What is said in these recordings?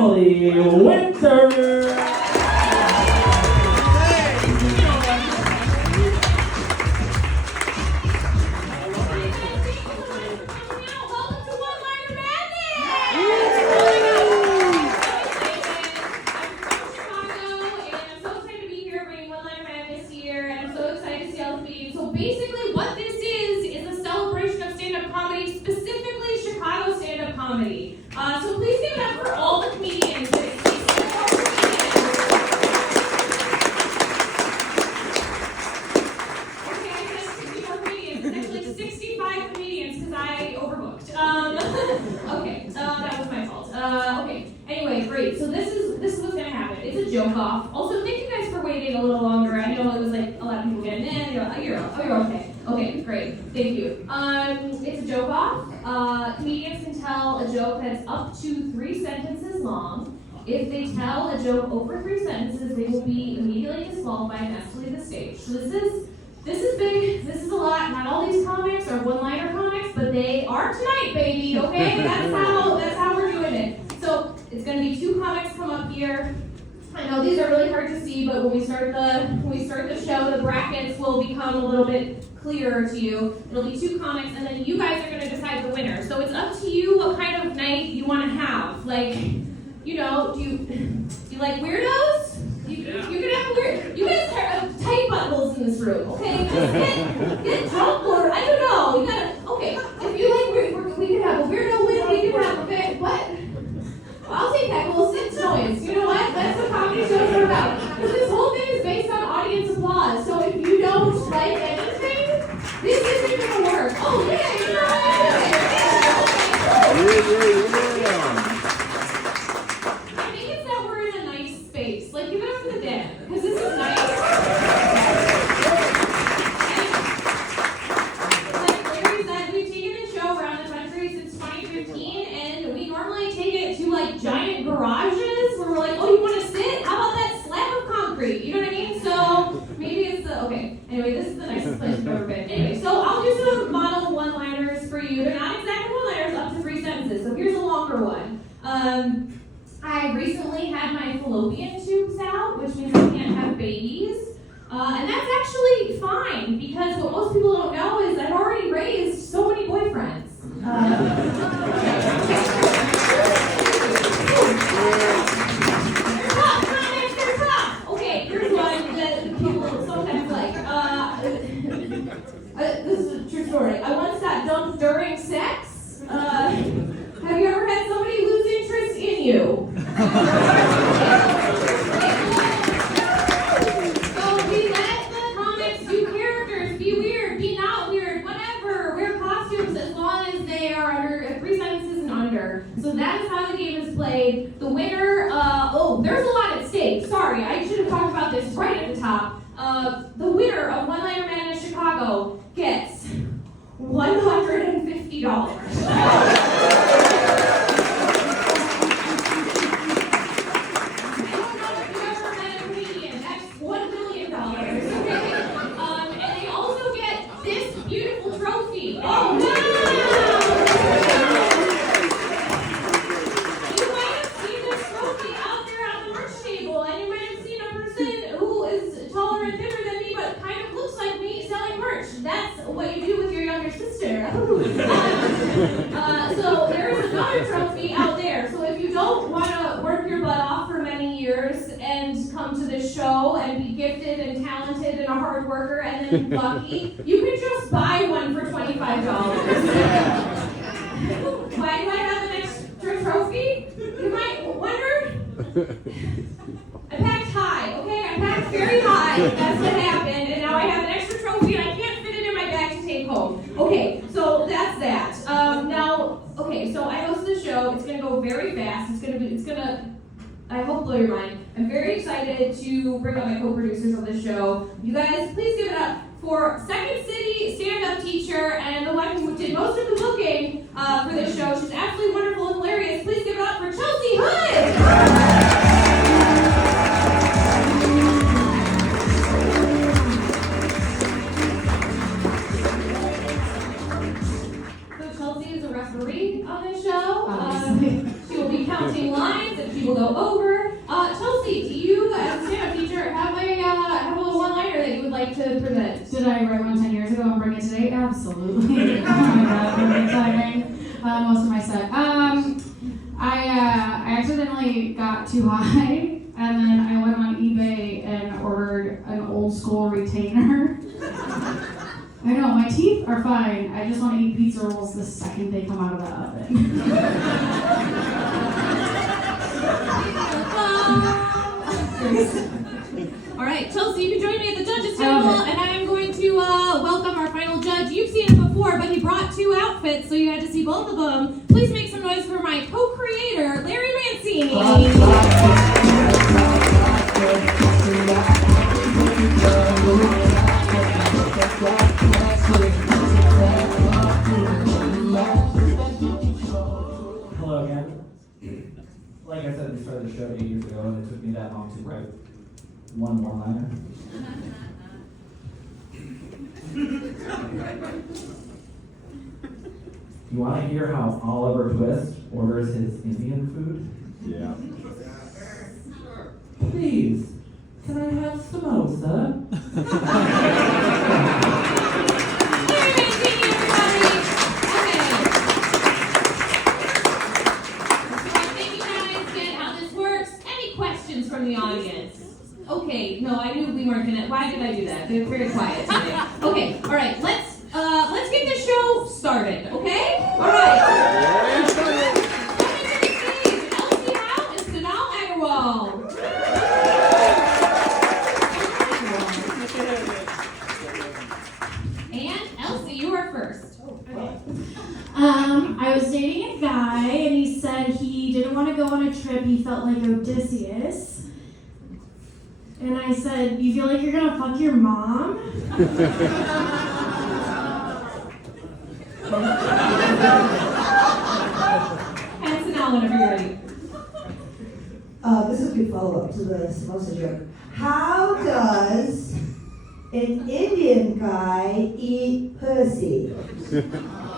Emily Winter. So basically what this is a celebration of stand-up comedy, specifically Chicago stand-up comedy. So please give it up for all the comedians. Okay, I said 60 more comedians. It's actually 65 comedians because I overbooked. Okay, that was my fault. Okay, anyway, great. So this is what's gonna happen. It's a joke off. Also, thank you guys for waiting a little longer. I know it was like a lot of people getting in. You're okay. Okay, great. Thank you. It's a joke off. Comedians can tell a joke that's up to 3 sentences long. If they tell a joke over 3 sentences, they will be immediately disqualified and asked to leave the stage. So this is big. This is a lot. Not all these comics are one-liner comics, but they are tonight, baby. Okay, that's how we're doing it. So it's gonna be 2 comics come up here. I know these are really hard to see, but when we start the show, the brackets will become a little bit clearer to you. It'll be 2 comics, and then you guys are gonna decide the winner. So it's up to you what kind of night you want to have. Like, you know, do you like weirdos? You can have weird. You guys have tight buttholes in this room, okay? Just get drunk or I don't know. You gotta okay. If you like weird, we can have a weirdo win. We can have a bit. What? I'll take that little sit noise. You know what? That's what comedy shows are about. Because this whole thing is based on audience applause. So if you don't like anything, this isn't going to work. Oh, yeah, you're right. I think it's that we're in a nice space. Like, give it up for the dead. Because this is nice. Like Larry said, we've taken the show around the country since 2015, and we normally take it to like giant garages where we're like, oh, you want to sit? How about that slab of concrete? You know what I mean? So maybe it's the okay. Anyway, this is the nicest place we've ever been. Anyway, so I'll do some model one-liners for you. They're not exactly one-liners, up to 3 sentences. So here's a longer one. I recently had my fallopian tubes out, which means I can't have babies. And that's actually fine, because what most people don't know is I've already raised so many boyfriends. They're tough. Okay, here's one that people sometimes like. This is a true story. I once got dumped during sex. Have you ever had somebody lose interest in you? So that is how the game is played. The winner, there's a lot at stake. Sorry, I should have talked about this right at the top. The winner of One Liner Madness Chicago gets $150. So there's another trophy out there. So if you don't want to work your butt off for many years and come to this show and be gifted and talented and a hard worker and then lucky, you can just buy one for $25. Why do I have an extra trophy? You might wonder. I packed high, okay? I packed very high. That's what happened. And now I have an extra trophy and I can't fit it in my bag to take home. Okay, so that's that. So I hosted the show. It's gonna go very fast. I hope blow your mind. I'm very excited to bring up my co-producers on this show. You guys, please give it up for Second City stand-up teacher and the one who did most of the booking for this show. She's absolutely wonderful and hilarious. Please give it up for Chelsea Hood! Referee on this show. She will be counting lines if people go over. Chelsea, do you, as a stand-up teacher, have a little one-liner that you would like to present? Did I write one 10 years ago and bring it today? Absolutely. Oh my god, perfect timing. Most of my set. I accidentally got too high, and then I went on eBay and ordered an old school retainer. I know, my teeth are fine. I just want to eat pizza rolls the second they come out of the oven. All right, Chelsea, you can join me at the judges table, and I am going to welcome our final judge. You've seen him before, but he brought two outfits, so you had to see both of them. Please make some noise for my co-creator, Larry Mancini. Hello again. Like I said, we started the show 8 years ago, and it took me that long to write one more liner. You want to hear how Oliver Twist orders his Indian food? Yeah. Please, can I have samosa? Larry Mancini, everybody. Okay. Thank you guys. Get how this works. Any questions from the audience? Okay, no, I knew we weren't gonna. Why did I do that? They're very quiet today. Okay, all right. Let's get this show started. Okay, all right. Coming to the stage, Elsie Howe and Sunal Agarwal. And Elsie, you are first. I was dating a guy, and he said he didn't want to go on a trip. He felt like Odysseus. And I said, you feel like you're gonna fuck your mom? And Sunal, whenever you're ready. This is a good follow-up to the samosa joke. How does an Indian guy eat pussy?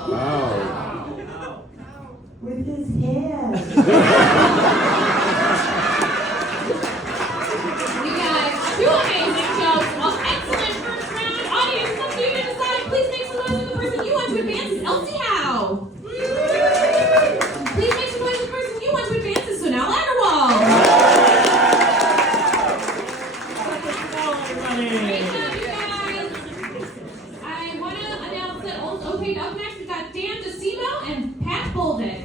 Wow. With his hands. You guys, two amazing jokes. Excellent first round. Audience, it's up to you to decide. Please make some noise with the person you want to advance is Elsie Howe. Please make some noise with the person you want to advance is Sunal Agarwal. Great job, you guys. I want to announce that okay, up next we've got Dan DeCimo and Pat Bolden.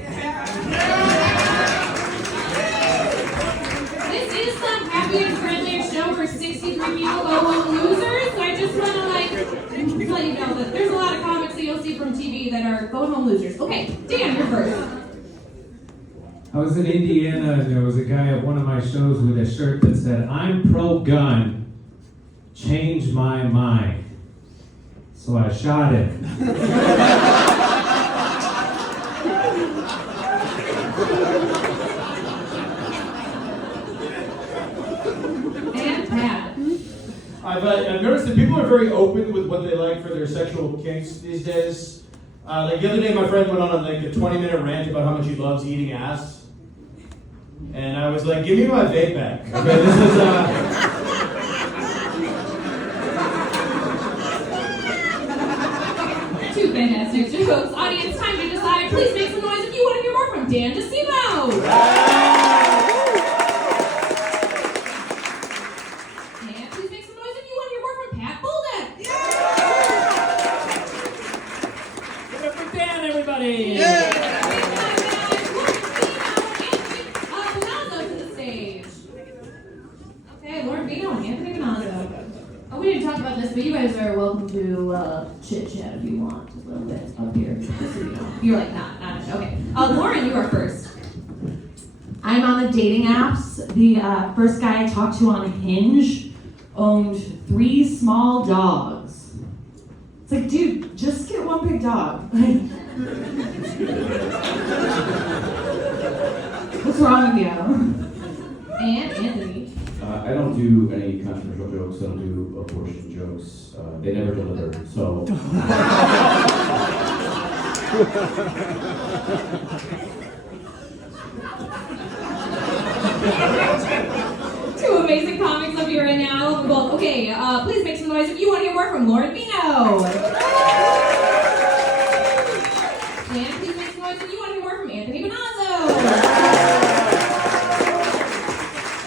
This is the happy and friendly show where 63 people go home losers. So I just want to let you know that there's a lot of comics that you'll see from TV that are going home losers. Okay, Dan, you're first. I was in Indiana and there was a guy at one of my shows with a shirt that said, "I'm pro-gun, change my mind." So I shot him. And Pat. I've noticed that people are very open with what they like for their sexual kinks these days. Like the other day, my friend went on like a 20-minute rant about how much he loves eating ass, and I was like, "Give me my vape back." Okay, this is Two fantastic jokes. Audience, time to decide. Please make some noise if you want to hear more from Dan DeCimo. And please make some noise if you want to hear more from Pat Bolden. Give it up for Dan, everybody! Great job, guys. Lauren Vino and Anthony Panazzo to the stage. Okay, Lauren Vino and Anthony Panazzo. Oh, we didn't talk about this, but you guys are welcome to chit-chat if you want a little bit up here. Just so you know. You're like, not okay. Lauren, you are first. I'm on the dating apps. The first guy I talked to on Hinge owned 3 small dogs. It's like, dude, just get one big dog. What's wrong with you? And Anthony. I don't do any controversial jokes. I don't do abortion jokes. They never deliver. So. Two amazing comics up here right now. Well, okay, please make some noise if you want to hear more from Lauren Bino. And please make some noise if you want to hear more from Anthony Bonazzo.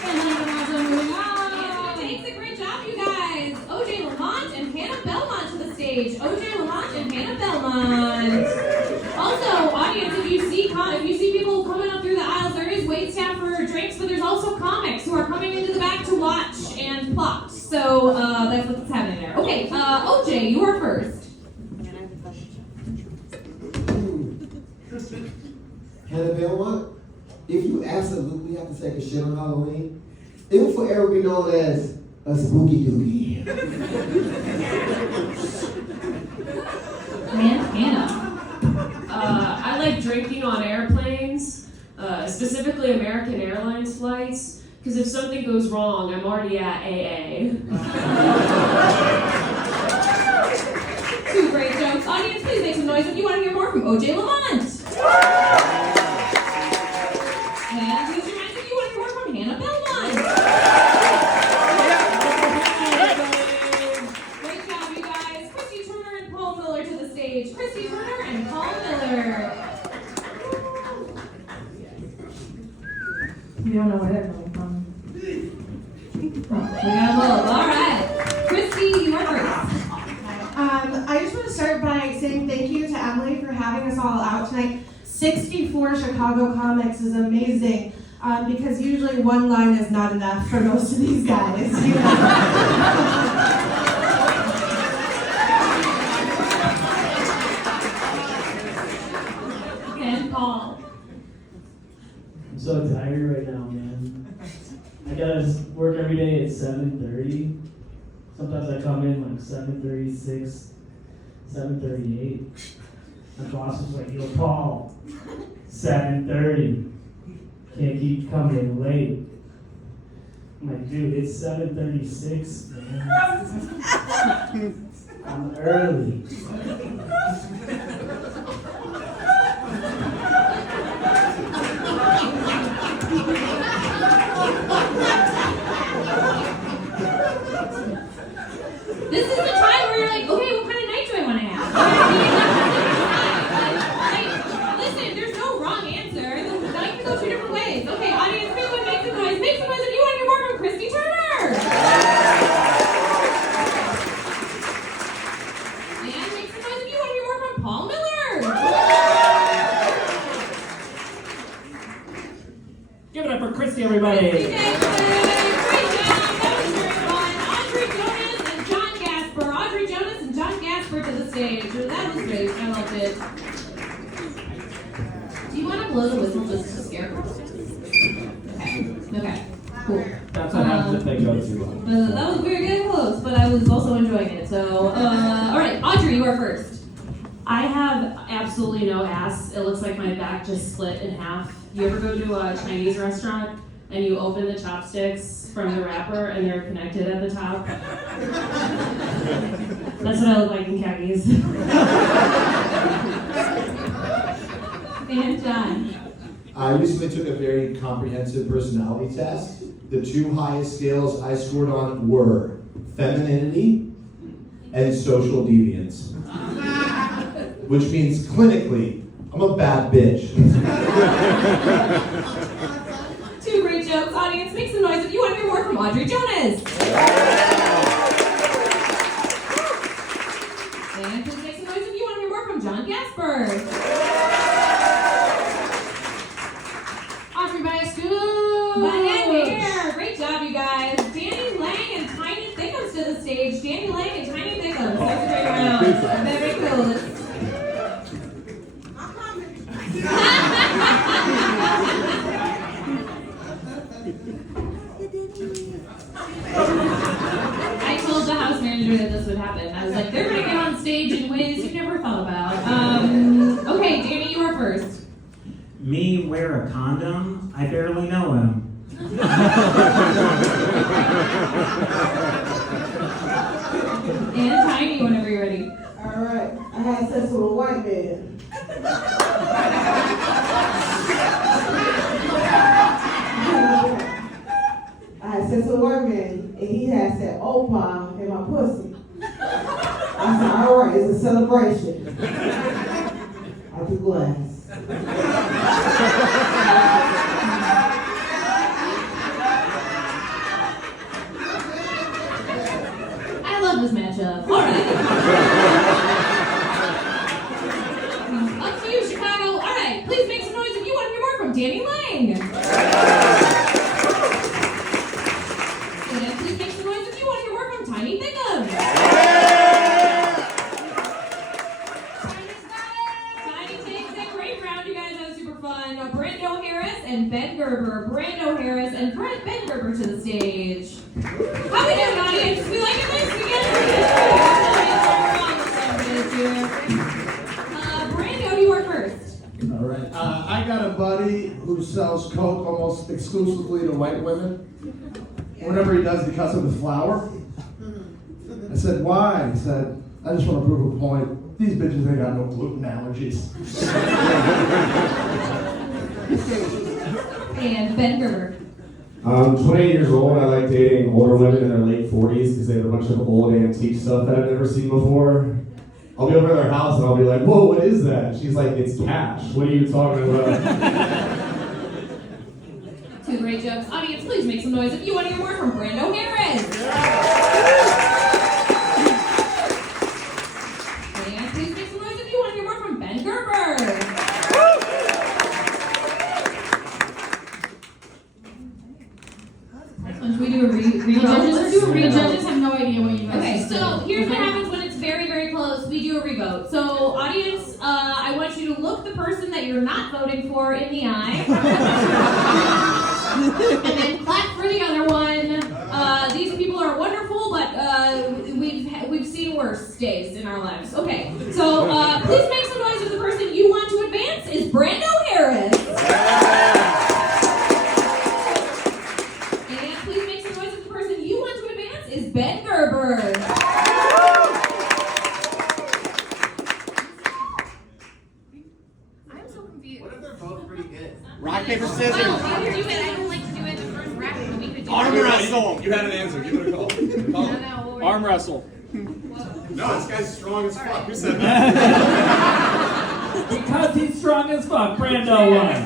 Anthony Bonazzo moving on. Anthony takes a great job, you guys. OJ Lamont and Hannah Belmont to the stage. OJ Lamont and Hannah Belmont. Also, audience, if you see people coming up through the aisles, there is wait staff for drinks, but there's also comics who are coming into the back to watch and plot. So that's what's happening there. Okay, OJ, you are first. Hannah Belmont, if you absolutely have to take a shit on Halloween, it will forever be known as a spooky dookie. And Hannah. I like drinking on airplanes, specifically American Airlines flights, because if something goes wrong, I'm already at AA. Two great jokes. Audience, please make some noise if you want to hear more from OJ Lamont. And please remind if you want to hear more from Hannah Belmont. Great job, you guys. Christy Turner and Paul Miller to the stage. Christy Turner and Paul Miller. We don't know where they're coming from. We got both. All right. Christy, you are first. I just want to start by saying thank you to Emily for having us all out tonight. 64 Chicago comics is amazing because usually one line is not enough for most of these guys. You know? And Paul. I'm so tired right now, man. I gotta work every day at 7:30. Sometimes I come in like 7:36, 7:38. My boss was like, yo, Paul, 7:30. Can't keep coming late. I'm like, dude, it's 7:36, man. I'm early. This is the time where you're like, okay, what kind of night do I want to have? Listen, there's no wrong answer. Now you can go two different ways. Okay, audience, everyone make some noise. Make some noise if you want to hear more from Christy Turner. And make some noise if you want to hear more from Paul Miller. Give it up for Christy, everybody. Christy Dexter. Great job. That was very fun. Audrey Jonas and John Gasper to the stage. That was great. I loved it. Do you want to blow the whistle just to scare her? Okay. Cool. That's what happens if they go too long. That was very good close, but I was also enjoying it. So, all right, Audrey, you are first. I have absolutely no ass. It looks like my back just split in half. You ever go to a Chinese restaurant and you open the chopsticks from the wrapper and they're connected at the top? That's what I look like in khakis. And John. I recently took a very comprehensive personality test. The two highest scales I scored on were femininity and social deviance. Which means clinically, I'm a bad bitch. Two great jokes. Audience, make some noise if you want to hear more from Audrey Jonas. And please make some noise if you want to hear more from John Gasper. Audrey by a scoop. Here. Great job, you guys. Danny Lang and Tiny Thickums to the stage. Danny Lang and Tiny Thickums. That's a great round. Very cool. I told the house manager that this would happen. I was like, they're gonna get on stage in ways you never thought about. Okay, Danny, you are first. Me wear a condom? I barely know him. And Tiny, whenever you're ready. All right. I had sex with a white man. said, so what, man? And he had said, Opa in my pussy. I said, all right, it's a celebration. I took glass. I love this matchup. All right. Up to you, Chicago. All right, please make some noise if you want to hear more from Danny Lang. And please make some noise if you want to hear more from Tiny Thickum. Tiny takes a great round, you guys. That was super fun. Now, Brando Harris and Ben Gerber. Brando Harris and Ben Gerber to the stage. How we doing, audience? We like it nice together. Brando, you are first. All right. I got a buddy who sells Coke almost exclusively to white women. Whenever he does, he cuts it with flour. I said, why? He said, I just want to prove a point. These bitches ain't got no gluten allergies. And Ben Gerber. I'm 28 years old. I like dating older women in their late 40s because they have a bunch of old antique stuff that I've never seen before. I'll be over at their house and I'll be like, whoa, what is that? She's like, it's cash. What are you talking about? Two great jokes. Audience, please make some noise if you want to hear more from Brando Harris. And please make some noise if you want to hear more from Ben Gerber. Should we do a read? Let's do a read. Judges have no idea what you guys Okay, just so did. here's what happens when it's very, very close. We do a revote. So, audience, I want you to look the person that you're not voting for in the eye. And then clap for the other one. These people are wonderful, but we've seen worse days in our lives. Okay, so please make some noise if the person you want to advance is Brando Harris. And please make some noise if the person you want to advance is Ben Gerber. I'm so confused. What if they're both pretty good? Rock, paper, scissors. Well, we could do it. I don't like to do it the first round, but we could do Arm it. wrestle. You had an answer. Give it a call. Arm wrestle. No, this guy's strong as fuck. Who said that? Because he's strong as fuck, Brando won.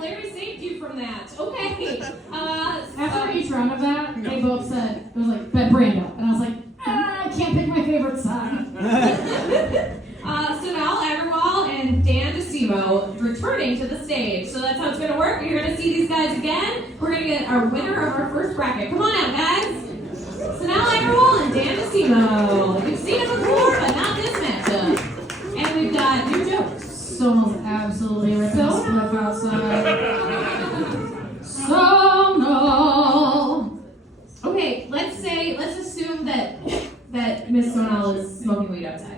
Larry saved you from that. Okay. After each round of that, they both said, it was like, Bet Brando. And I was like, I can't pick my favorite side. Sonal Agarwal and Dan DeSimo returning to the stage. So that's how it's going to work. You're going to see these guys again. We're going to get our winner of our first bracket. Come on out, guys. Sonal Agarwal and Dan DeSimo. We've seen it before, but not this matchup. And we've got new jokes. Sonal's absolutely ripping the spliff outside. Sonal. Okay, let's assume that Miss Sonal is smoking weed outside.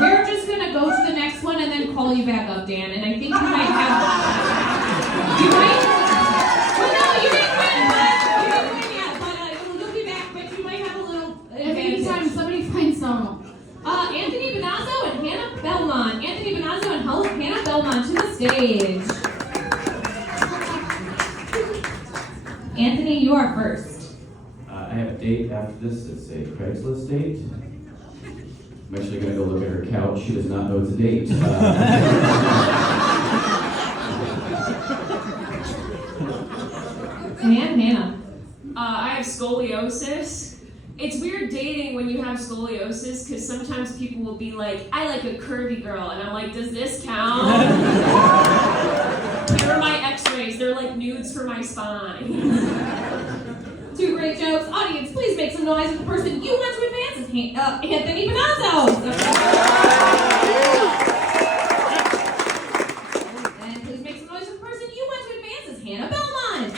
We're just gonna go to the next one and then call you back up, Dan. And I think you might have. Well, no, you didn't win yet. But you'll be back. But you might have a little advantage. Anytime somebody finds Sonal. Anthony Benazzo and Hannah Belmont. Anthony Benazzo and Hannah Belmont to the stage. Anthony, you are first. I have a date after this. It's a Craigslist date. I'm actually going to go look at her couch. She does not know it's a date. And Hannah. I have scoliosis. It's weird dating when you have scoliosis because sometimes people will be like, I like a curvy girl. And I'm like, does this count? Here are my x-rays. They're like nudes for my spine. Two great jokes. Audience, please make some noise if the person you want to advance is Anthony Benazzo. And please make some noise if the person you want to advance is Hannah Belmont.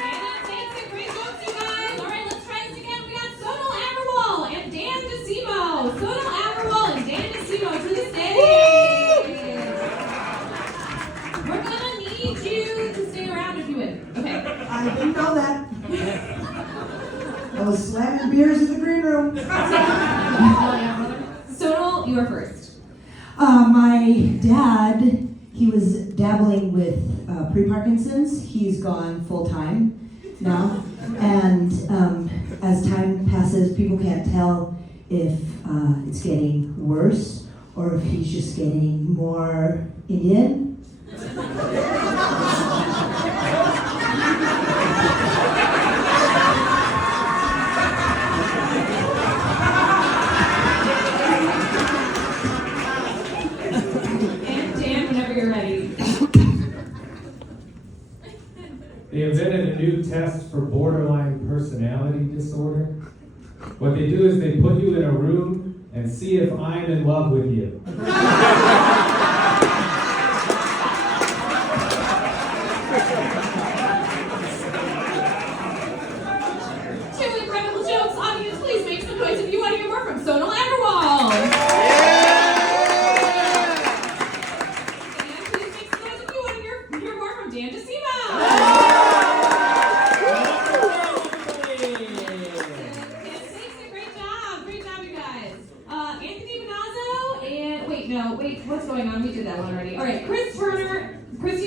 Hannah takes a great jokes, you guys. All right, let's try this again. We got Sonal Agarwal and Dan DeSimo. Sonal Agarwal and Dan DeSimo to the stage. We're gonna need you to stay around if you win. Okay. I didn't know that. I was slamming beers in the green room. are first. My dad, he was dabbling with pre-Parkinson's. He's gone full-time now. And as time passes, people can't tell if it's getting worse or if he's just getting more Indian. And Dan, whenever you're ready. They invented a new test for borderline personality disorder. What they do is they put you in a room and see if I'm in love with you. Two incredible jokes. Audience, please make some noise if you want to hear more from Sonal Agarwal. And please make some noise if you want to hear more from Dan DeSimo. Great job, you guys. Anthony Benazzo and wait, what's going on? We did that one already. All right, Christy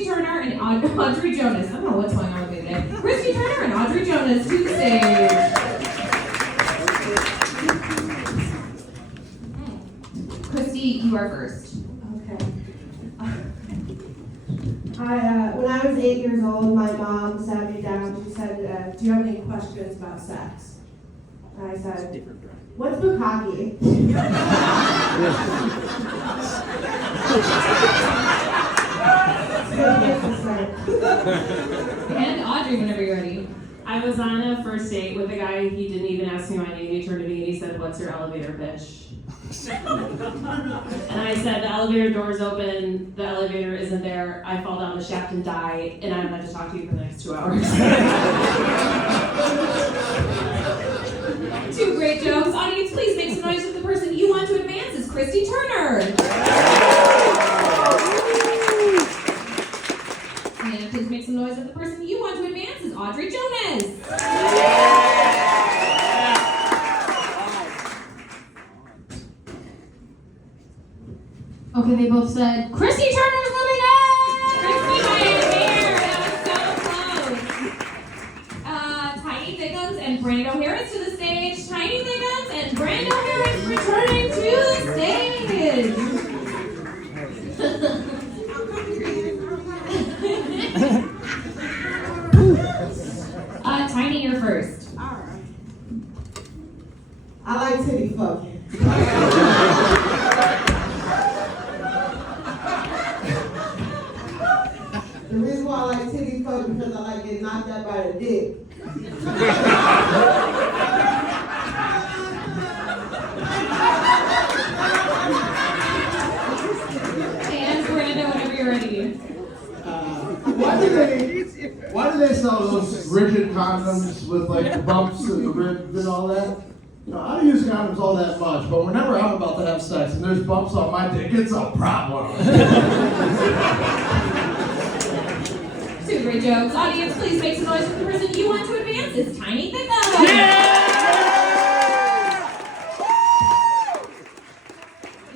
Turner, and Audrey Jonas. I don't know what's going on with me today. Christy Turner and Audrey Jonas to the stage. Christy, you are first. Okay. When I was 8 years old, my mom sat me down. She said, "Do you have any questions about sex?" And I said, "What's bukkake?" And Audrey, whenever you're ready. I was on a first date with a guy. He didn't even ask me my name. He turned to me and he said, "What's your elevator pitch?" And I said, "The elevator door's open. The elevator isn't there. I fall down the shaft and die, and I don't have to talk to you for the next 2 hours." Two great jokes. Audience, please make some noise with the person you want to advance is Christy Turner. And please make some noise with the person you want to advance is Audrey Jonas. Okay, they both said, Christy Turner's moving in! Christy by a hair. That was so close. Tiny Thickums and Brando Harris to the stage. Tiny Thickums and Brando Harris returning to the stage. Tiny, you're first. I like titty fucking. The reason why I like titty fucking because I like getting knocked out by the dick. And Brando, whenever you're ready. Why do they sell those rigid condoms with like the bumps and the ribs and all that? You know, I don't use condoms all that much, but whenever I'm about to have sex and there's bumps on my dick, it's a problem. Two great jokes. Audience, please make some noise for the person you want to advance. It's Tiny Thickums.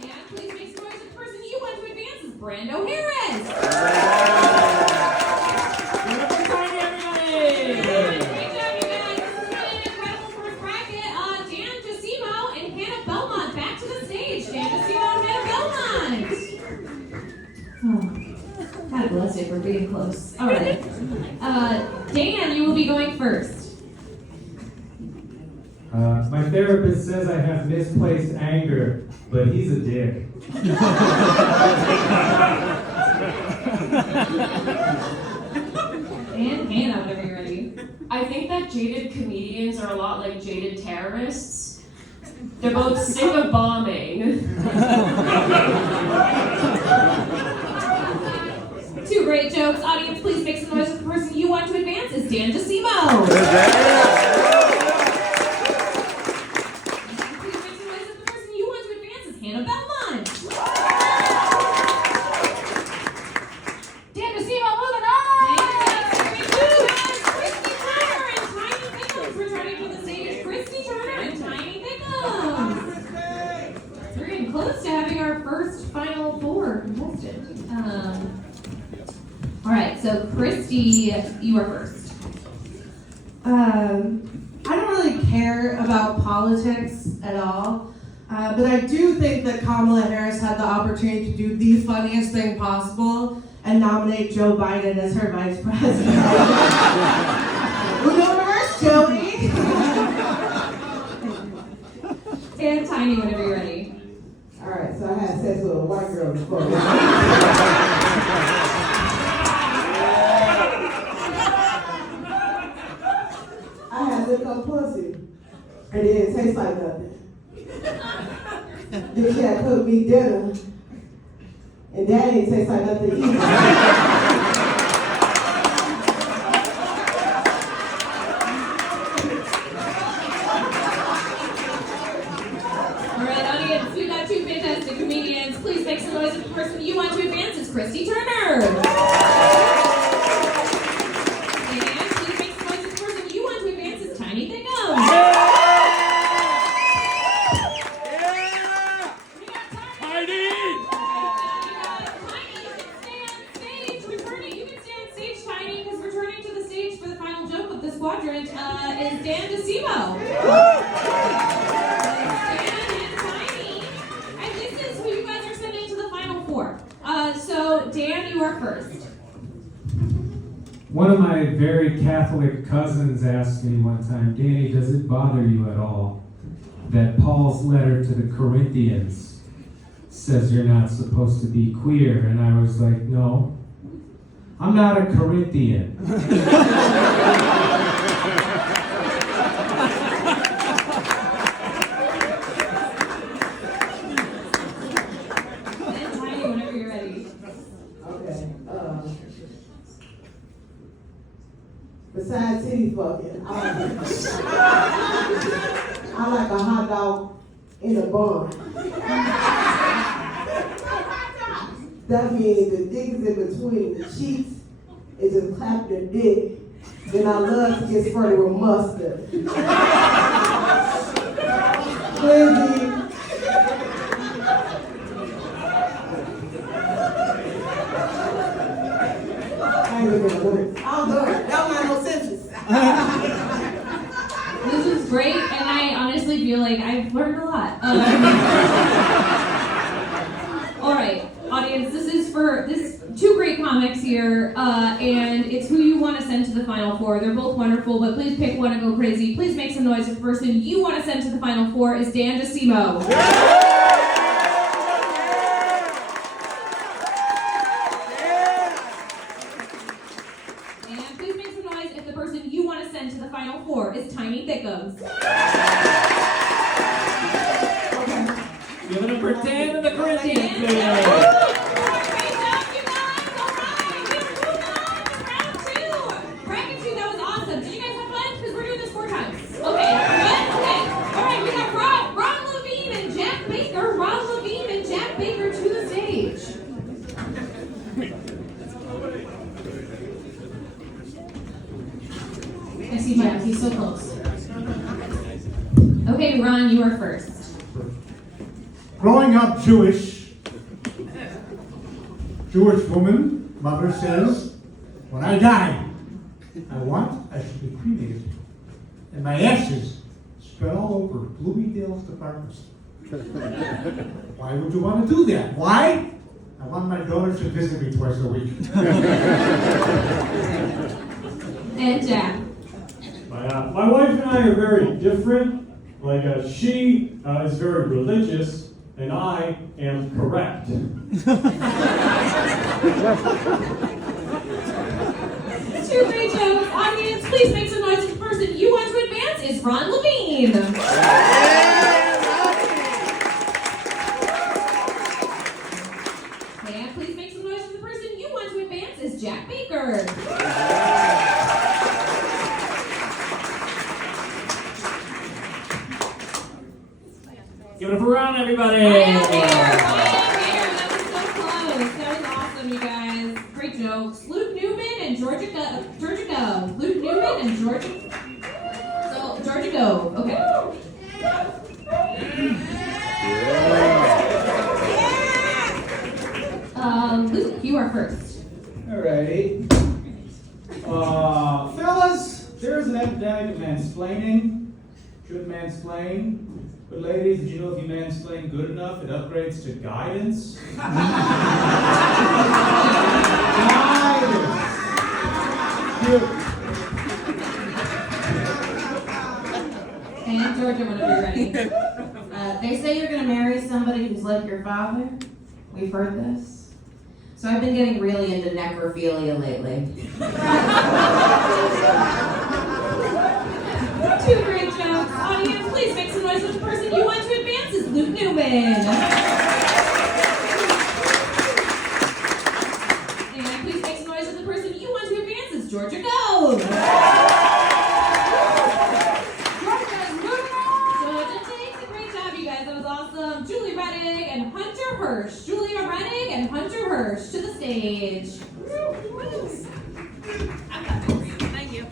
And please make some noise for the person you want to advance. It's Brando Harris. Great job, you guys. This has been an incredible first bracket. Dan DeSimo and Hannah Belmont back to the stage. Dan DeSimo and Hannah Belmont. God bless you for being close. All right. Dan, you will be going first. My therapist says I have misplaced anger, but he's a dick. And Hannah, whenever you're ready. I think that jaded comedians are a lot like jaded terrorists. They're both sick of bombing. Two great jokes. Audience, please make some noise with the person you want to advance is Dan DeSimo. Please make some noise with the person you want to advance is Hannah Belmont. Dan DeSimo moving on! Christy Turner and Tiny Thickums returning to the stage. Christy Turner and Tiny Thickums. We're getting close to having our first Final Four contestant. All right, so Christy, you are first. I don't really care about politics at all, but I do think that Kamala Harris had the opportunity to do the funniest thing possible and nominate Joe Biden as her vice president. Uno reverse, Jody. And Tiny, whenever you're ready. All right, so I had sex with a white girl before. I had licked her pussy, and it didn't taste like nothing. Then she had cooked me dinner, and that didn't taste like nothing either. You want to advance is Christy Turner. And please make some noise if the person you want to advance is Tiny Thickum. Tiny! You can stay on stage, Tiny, because returning to the stage for the final joke of this quadrant is Dan DeSimo. So, Dan, you are first. One of my very Catholic cousins asked me one time, Danny, does it bother you at all that Paul's letter to the Corinthians says you're not supposed to be queer? And I was like, no, I'm not a Corinthian. Besides titty fucking, I like a hot dog in a bun. That means the dick is in between the cheeks. It just clap the dick. Then I love to get sprayed with mustard. Crazy. I ain't looking at words. I'm done. That don't make no sense. This is great, and I honestly feel like I've learned a lot. All right, audience, this is two great comics here, and it's who you want to send to the Final Four. They're both wonderful, but please pick one and go crazy. Please make some noise if the person you want to send to the Final Four is Dan DeSimo. Is Tiny Thickums. Give it up for Dan and the Corinthians. Bracket 2, that was awesome. Did you guys have fun? Because we're doing this 4 times. Okay, okay. All right, we got Ron Levine and Jack Baker. Ron Levine and Jack Baker to the stage. I see Jack, he's so close. Okay, Ron, you are first. Growing up Jewish woman, mother says, when I die, I should be cremated, and my ashes spread all over Bloomingdale's department store. Why would you want to do that? Why? I want my daughter to visit me twice a week. And Jack. My wife and I are very different. She is very religious, and I am correct. Two great jokes. Audience, please make some noise if the person you want to advance is Ron Levine. And please make some noise if the person you want to advance is Jack Baker. Give it up for Ron, everybody. That was so close. That was awesome, you guys. Great jokes. Luke Newman and Georgia Go. Luke Newman and Georgia Go. Okay. are first. Alrighty. Fellas, there's an epidemic of mansplaining. Shouldn't mansplain. But ladies, did you know if you mansplain good enough, it upgrades to guidance? And Georgia, whenever you're ready. They say you're going to marry somebody who's like your father. We've heard this. So I've been getting really into necrophilia lately. Two great jokes. Audience, please make some noise with the person you want to advance is Luke Newman. And please make some noise with the person you want to advance is Georgia Gold. Georgia takes a great job, you guys. That was awesome. Julia Rennig and Hunter Hirsch. Julia Rennig and Hunter Hirsch to the stage. Thank you.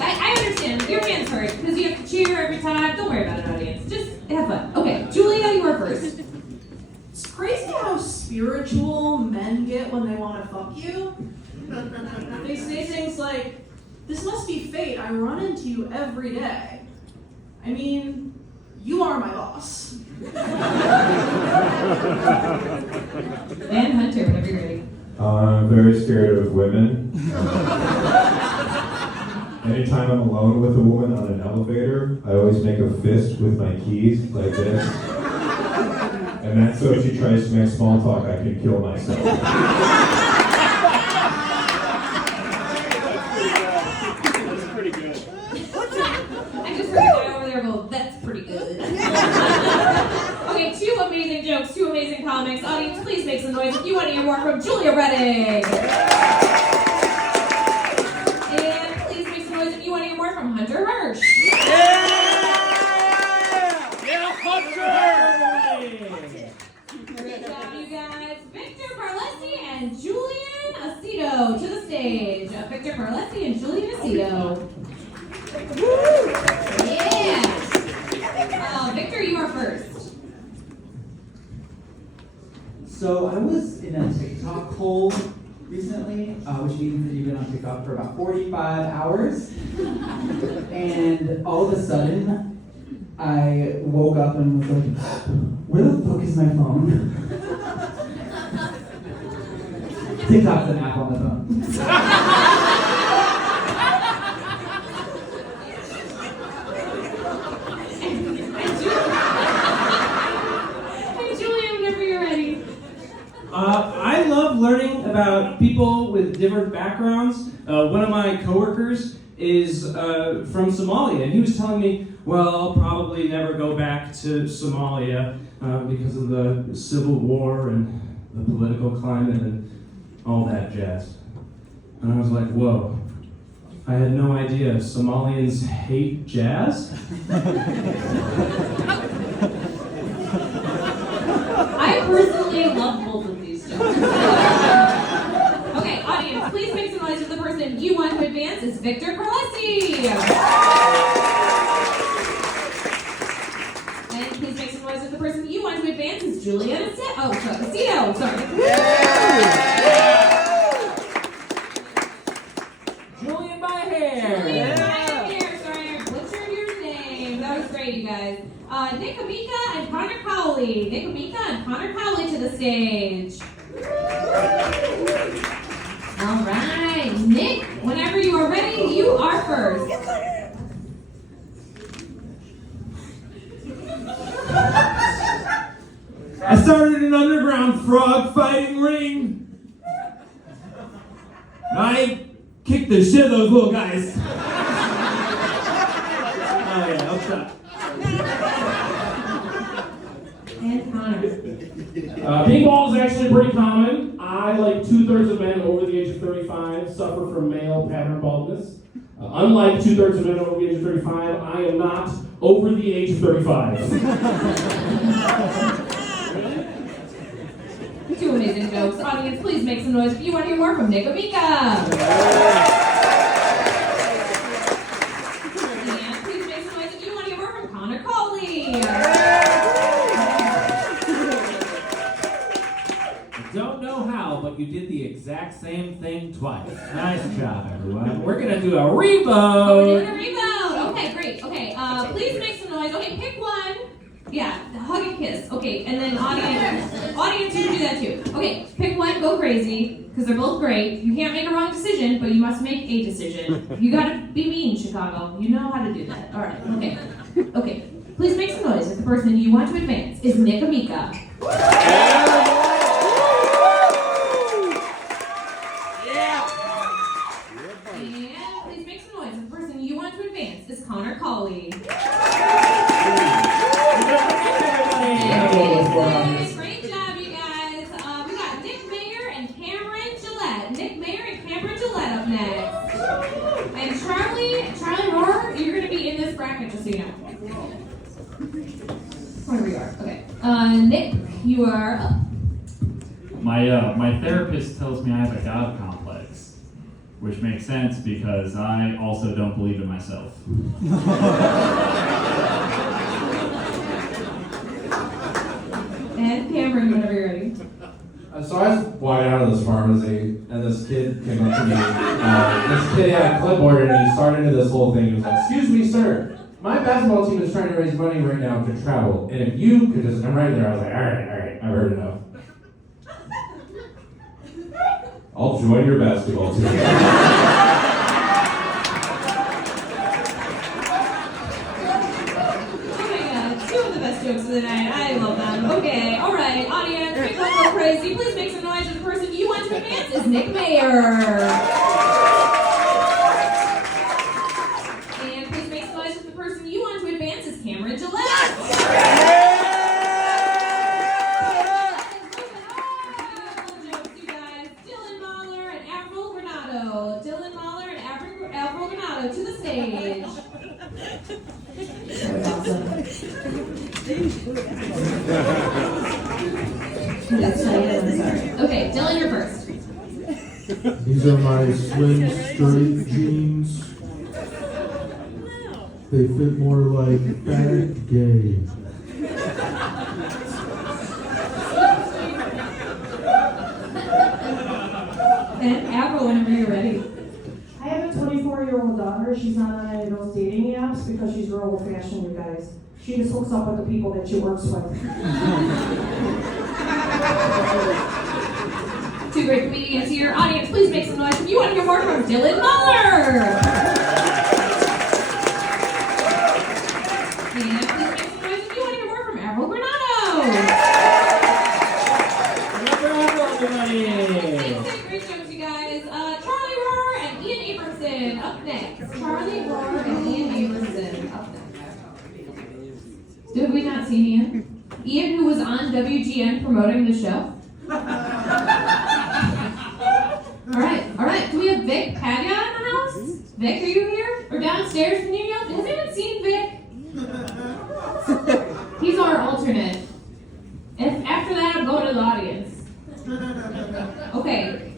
I understand. Your man's hurt because you have to cheer every time. Don't worry about it, audience. Just have fun. Okay, Julia, you are first. It's crazy how spiritual men get when they want to fuck you. They say things like, "This must be fate. I run into you every day." I mean, you are my boss. And Hunter, whenever you're ready. I'm very scared of women. Anytime I'm alone with a woman on an elevator, I always make a fist with my keys like this. And that's so if she tries to make small talk, I can kill myself. That's pretty good. I just heard a guy over there go, "That's pretty good." Okay, two amazing jokes, two amazing comics. Audience, please make some noise if you want to hear more from Julia Rennig. And please make some noise if you want to hear more from Hunter Hirsch. Yeah, Hunter! Great job, you guys. Victor Carlesi and Julian Acito to the stage. Victor Carlesi and Julian Acito. Yeah. Victor, you are first. So I was in a TikTok hole recently, which means that you've been on TikTok for about 45 hours. And all of a sudden, I woke up and was like, where the fuck is my phone? TikTok's an app on the phone. Hey, Julian, whenever you're ready. I love learning about people with different backgrounds. One of my coworkers is from Somalia, and he was telling me, well, I'll probably never go back to Somalia because of the civil war and the political climate and all that jazz. And I was like, whoa, I had no idea Somalians hate jazz? I personally love both of these jokes. Okay, audience, please make some noise for the person you want to advance is Victor Carlesi. And please make some noise for the person you want to advance is Julian Acito. Sorry. Julian by hair. Julian by hair. Sorry, I butchered your name. That was great, you guys. Nick Amika and Connor Cowley. Nick Amika and Connor Cowley to the stage. All right, Nick, whenever you are ready, you are first. I started an underground frog fighting ring. I kicked the shit out of those little guys. Oh yeah, I'll stop. And Connor. Ping-pong is actually pretty common. I, like 2/3 of men over the age of 35, suffer from male pattern baldness. Unlike 2/3 of men over the age of 35, I am not over the age of 35. Two amazing jokes. Audience, please make some noise if you want to hear more from Nick Amika. And please make some noise if you want to hear more from Connor Cowley. exact same thing twice. Nice job, everyone. We're gonna do a Oh, we're revote. doing a revote. Okay, great. Okay, please make some noise. Okay, pick one. Yeah, hug and kiss. Okay, and then audience, you can do that too. Okay, pick one, go crazy, because they're both great. You can't make a wrong decision, but you must make a decision. You gotta be mean, Chicago. You know how to do that. All right, okay. Okay, please make some noise if the person you want to advance is Nick Amica. And please make some noise if the person you want to advance is Connor Colley. Great job, you guys. We got Nick Mayer and Cameron Gillette. Nick Mayer and Cameron Gillette up next. And Charlie Rohr, you're going to be in this bracket, just so you know. Wherever you are. Okay. Nick, you are up. My therapist tells me I have a God complex, which makes sense because I also don't believe in myself. And Cameron, whenever you're ready. So I was walking out of this pharmacy, and this kid came up to me. This kid had a clipboard, and he started into this whole thing. He was like, "Excuse me, sir. My basketball team is trying to raise money right now to travel. And if you could just..." I'm right there. I was like, all right, I've heard enough. I'll join your basketball team. Two of the best jokes of the night. I love them. Okay, all right, audience, make one go crazy. Please make some noise if the person you want to advance is Nick Mayer. And please make some noise if the person you want to advance is Cameron Gillette. To the stage. Okay, Dylan, you're first. These are my slim, straight jeans. They fit more like bad gay. And Avril, whenever you're ready. I have a 24-year-old daughter. She's not on any of those dating apps because she's real old-fashioned, you guys. She just hooks up with the people that she works with. Two great comedians here. Audience, please make some noise if you want to hear more from Dylan Muller. And please make some noise if you want to hear more from Avril Granado. Great jokes, you guys. Charlie Rohr and Ian Abramson up next. Charlie Rohr and Ian Abramson up next. Did we not see Ian? Ian, who was on WGN promoting the show. All right. Do we have Vic Padilla in the house? Vic, are you here? Or downstairs? Can you yell? Has anyone seen Vic? He's our alternate. After that, I'm going to the audience. Okay.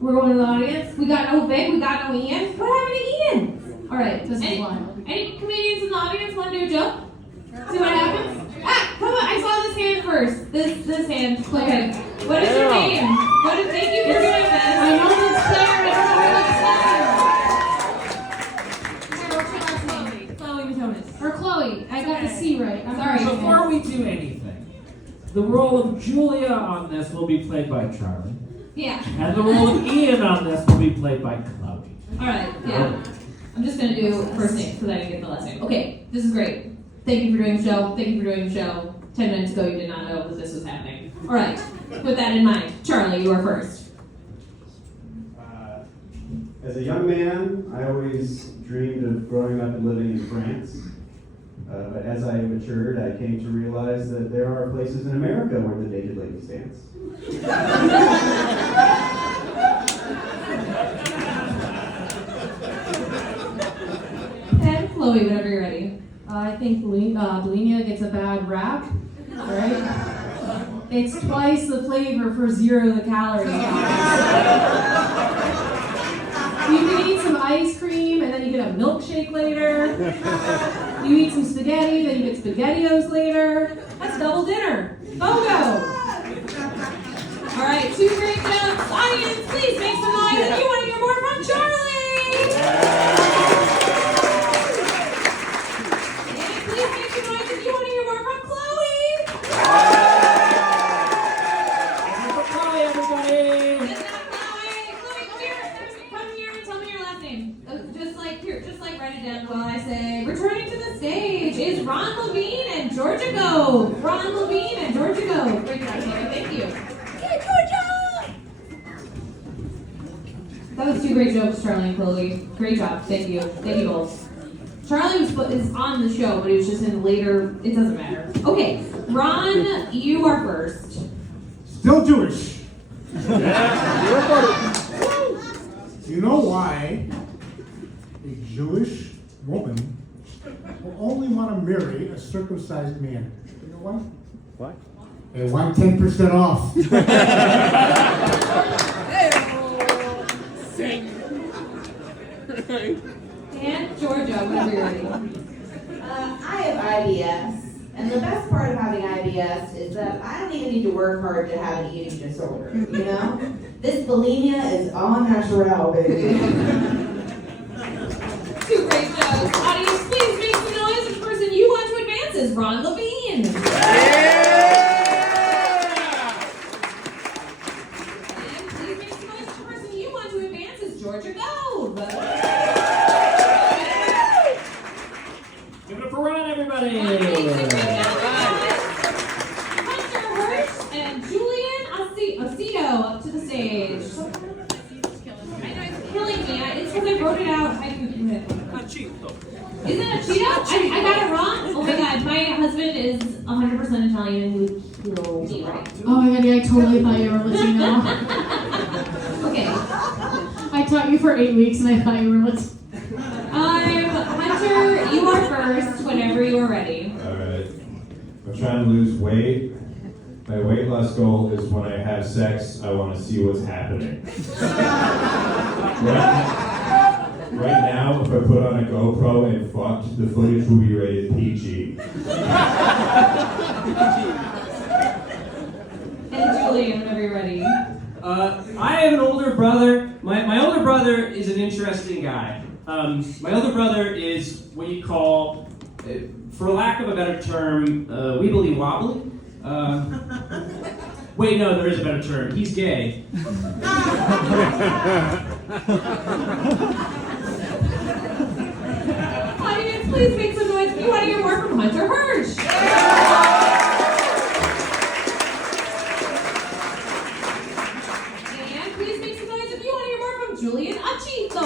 We're going to the audience. We got no Vic. We got no Ian. What happened to Ian? All right. Any comedians in the audience want to do a joke? See what happens? Come on. I saw this hand first. This hand. Okay. What is your name? Thank you for doing this. I know this Claire. What's your last name? Chloe Matonis. Or Chloe. I got the C right. I'm Sorry. Before we do anything, the role of Julia on this will be played by Charlie. Yeah. And the role of Ian on this will be played by Chloe. All right. Yeah. I'm just going to do first name so that I can get the last name. Okay. This is great. Thank you for doing the show. 10 minutes ago, you did not know that this was happening. All right. With that in mind, Charlie, you are first. As a young man, I always dreamed of growing up and living in France. But as I matured, I came to realize that there are places in America where the naked ladies dance. And Chloe, whenever you're ready. I think bulimia gets a bad rap, right? It's twice the flavor for zero the calories. You can eat some ice cream and then you get a milkshake later. You eat some spaghetti, then you get SpaghettiOs later. That's double dinner. BOGO! All right, two great jokes. Audience, please make some noise if you want to hear more from Charlie. And please make some noise if you want to hear more from Chloe. Hi, everybody. Come here and tell me your last name. Just like write it down while I say, returning to the stage is Ron Levine and Georgia Go. Ron Levine and Georgia Go. Great job, Taylor. Thank you. Yay, Georgia! That was two great jokes, Charlie and Chloe. Great job. Thank you. Thank you both. Charlie is on the show, but he was just in later. It doesn't matter. Okay, Ron, you are first. Still Jewish. You know why a Jewish woman will only want to marry a circumcised man? You know why? Why? They want 10% off. And Georgia, whenever you're ready. I have IBS, and the best part of having IBS is that I don't even need to work hard to have an eating disorder, you know? This bulimia is all natural, baby. Two great jokes. Audience, please make some noise if the person you want to advance is Ron Levine. And please make some noise if the person you want to advance is Georgia Gove. Give it up for Ron, everybody. Hunter Hirsch and Julian Acito up to the stage. I know it's killing me. It's because I wrote it out. Acito. Is it Acito? I got it wrong? Oh my god, my husband is 100% Italian and would kill me, right? Oh my god, yeah, I totally thought you were Latino. Okay. I taught you for 8 weeks and I thought you were Latino. Hunter, you are first whenever you are ready. Alright. I'm trying to lose weight. My weight loss goal is when I have sex, I want to see what's happening. Right now, if I put on a GoPro and fucked, the footage will be rated PG. And Julian, whenever you're ready. I have an older brother. My older brother is an interesting guy. My older brother is what you call, for lack of a better term, weebly wobbly. Wait, no, there is a better term. He's gay. Audience, please make some noise if you want to hear more from Hunter Hirsch. And please make some noise if you want to hear more from Julian Acito.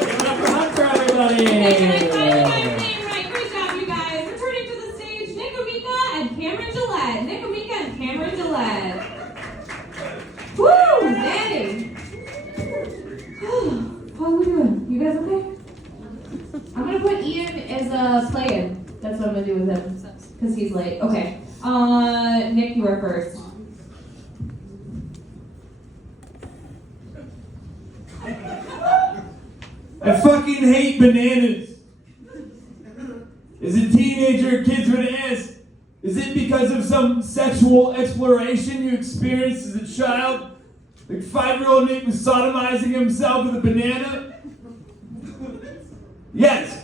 Give it up for Hunter, everybody. Hey, and I finally got your name right. Great job, you guys. Returning to the stage, Nick Omika and Cameron Gillette. Nick Omika and Cameron Gillette. Woo! Daddy! How are we doing? You guys okay? I'm gonna put Ian as a play-in. That's what I'm gonna do with him. Because he's late. Okay. Nick, you are first. I fucking hate bananas. As a teenager, kids would ask, is it because of some sexual exploration you experienced as a child? Like 5-year-old Nick was sodomizing himself with a banana? Yes.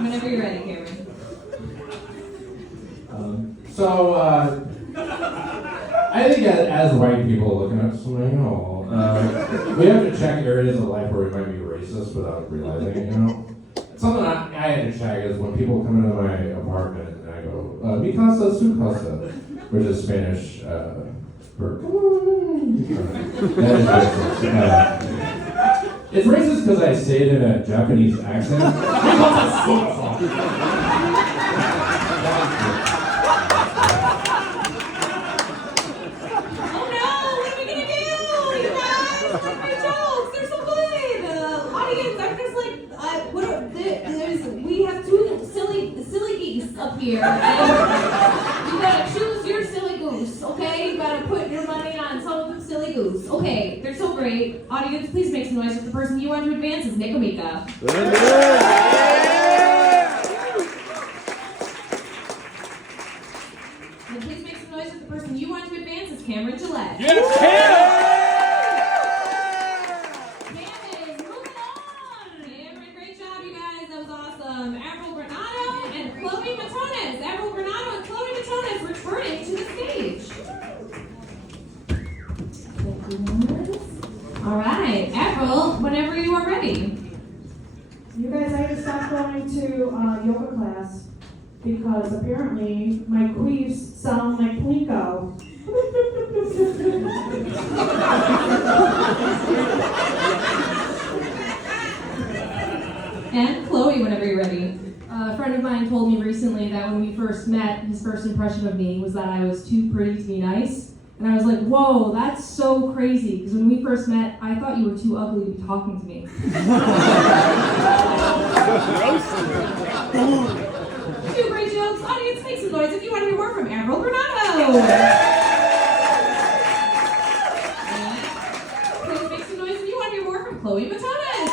Whenever you're ready, Cameron. I think as white people looking at something, we have to check areas of life where we might be racist without realizing it, you know? Something I had to check is when people come into my apartment and I go, mi casa, su casa, which is Spanish for come on. That is racist. It's racist because I say it in a Japanese accent. We have two silly geese up here, and you gotta choose your silly goose, okay? You gotta put your money on some of them silly goose, Okay, they're so great. Audience, please make some noise if the person you want to advance is Nick Amika. And please make some noise if the person you want to advance is Cameron Gillette. Yes, Cameron, moving on. Cameron, great job, you guys. That was awesome. Avril Granado and Chloe Matones. Avril Granado and Chloe Matones returning to the stage. All right, Avril, whenever you are ready. You guys, I had to stop going to yoga class because apparently my queefs sound like Plinko. And Chloe, whenever you're ready. A friend of mine told me recently that when we first met, his first impression of me was that I was too pretty to be nice. And I was like, whoa, that's so crazy. Because when we first met, I thought you were too ugly to be talking to me. Two great jokes. Audience, make some noise if you want to hear more from Avril Granado. Please make some noise if you want to hear more from Chloe Matones.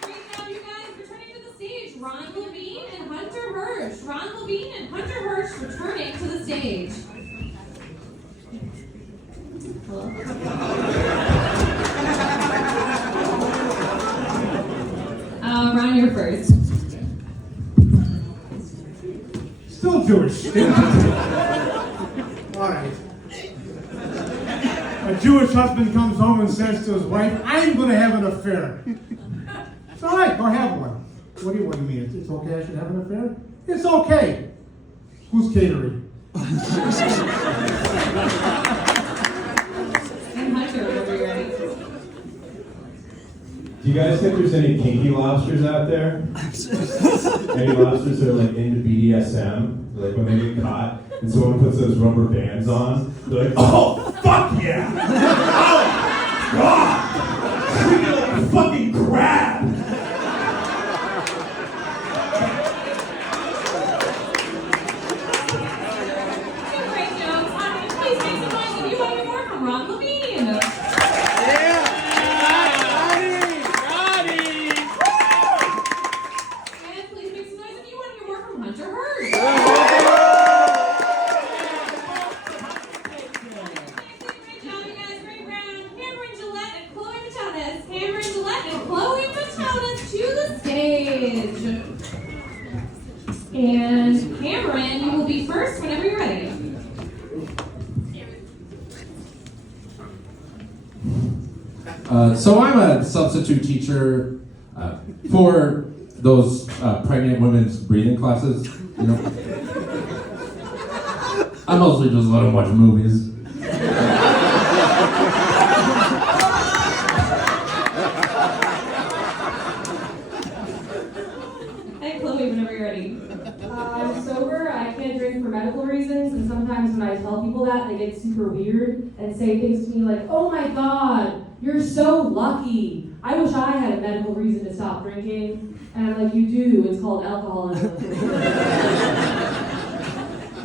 Great job, you guys. Returning to the stage, Ron Levine and Hunter Hirsch. Ron Levine and Hunter Hirsch returning to the stage. Hello. Ron, you're first. Still Jewish. All right. A Jewish husband comes home and says to his wife, I'm going to have an affair. It's all right, go have one. What do you mean? It's okay I should have an affair? It's okay. Who's catering? And Hunter, whenever you're ready. Do you guys think there's any kinky lobsters out there? Any lobsters that are like into BDSM? Like when they get caught and someone puts those rubber bands on, they're like, oh, fuck yeah! Oh, God! Treat it like a fucking crab! Great jokes. Audience, please make some noise if you want to hear more from Ron Levine. And please make some noise if you want to hear more from Hunter Hirsch. Great job, you guys. Great round. Cameron Gillette and Chloe Matones. Cameron Gillette and Chloe Matones to the stage. And Cameron, you will be first whenever you're ready. So I'm a substitute teacher for those pregnant women's breathing classes. You know, I mostly just let them watch movies. Hey, Chloe, whenever you're ready. I'm sober, I can't drink for medical reasons, and sometimes when I tell people that, they get super weird and say things to me like, oh my god, you're so lucky. I wish I had a medical reason to stop drinking. And I'm like, you do, it's called alcoholism.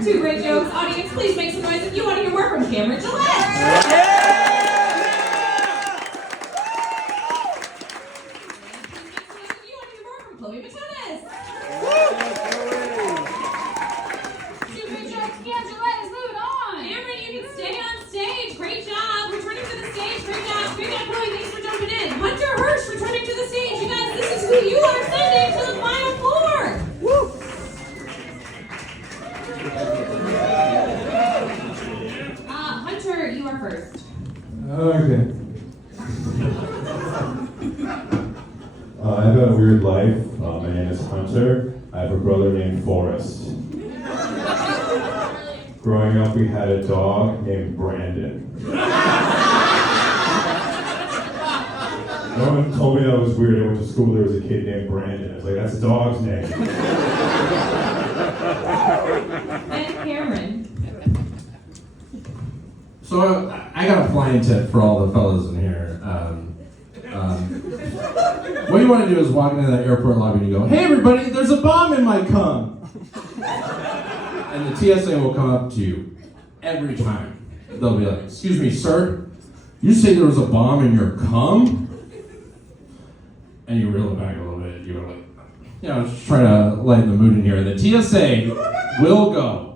Two great jokes. Audience, please make some noise if you want to hear more from Cameron Gillette. Chloe Matones. Two great jokes. Cam Gillette is moving on. Cameron, you can stay on stage. Great job. Returning to the stage. Great job. Great job, Chloe. Thanks for jumping in. Hunter Hirsch returning to the stage. You guys, this is who you are sending to the final four. Woo! Hunter, you are first. Okay. I have a weird life. My name is Hunter. I have a brother named Forrest. Growing up, we had a dog named Brandon. No one told me that was weird. I went to school, there was a kid named Brandon. I was like, that's a dog's name. And Cameron. So I got a flying tip for all the fellas in here. What you want to do is walk into that airport lobby and you go, hey everybody, there's a bomb in my cum. And the TSA will come up to you every time. They'll be like, "Excuse me, sir, you say there was a bomb in your cum?" And you reel it back a little bit. You're like, just trying to lighten the mood in here. And the TSA will go,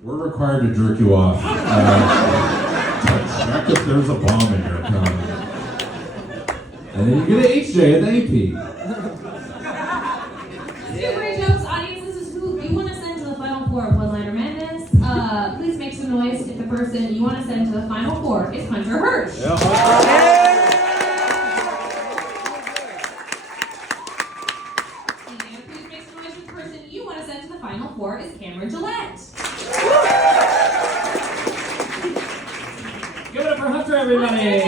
"We're required to jerk you off to check if there's a bomb in your cum." And then you get an HJ at the AP. Super jokes, audience. This is who you want to send to the final four of One-Liner Madness. Please make some noise if the person you want to send to the final four is Hunter Hirsch. And please make some noise if the person you want to send to the final four is Cameron Gillette. Give it up for Hunter, everybody.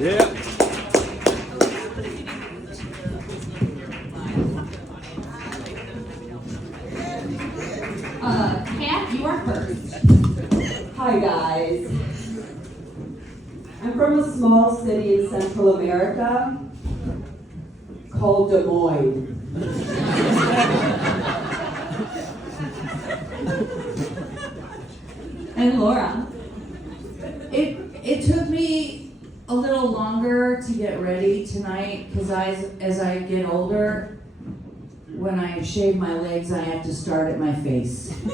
Yeah. Kat, you are first. Hi guys. I'm from a small city in Central America called Des Moines. And Laura. It took me a little longer to get ready tonight because as I get older, when I shave my legs, I have to start at my face. Two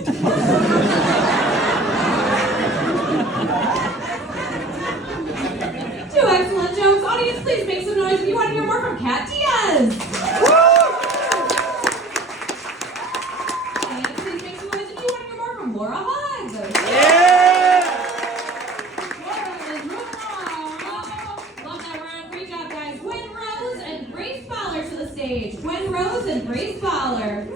excellent jokes. Audience, please make some noise if you want to hear more from Kat Diaz. And please make some noise if you want to hear more from Laura Hugg. Gwen Rose and Grace Fowler.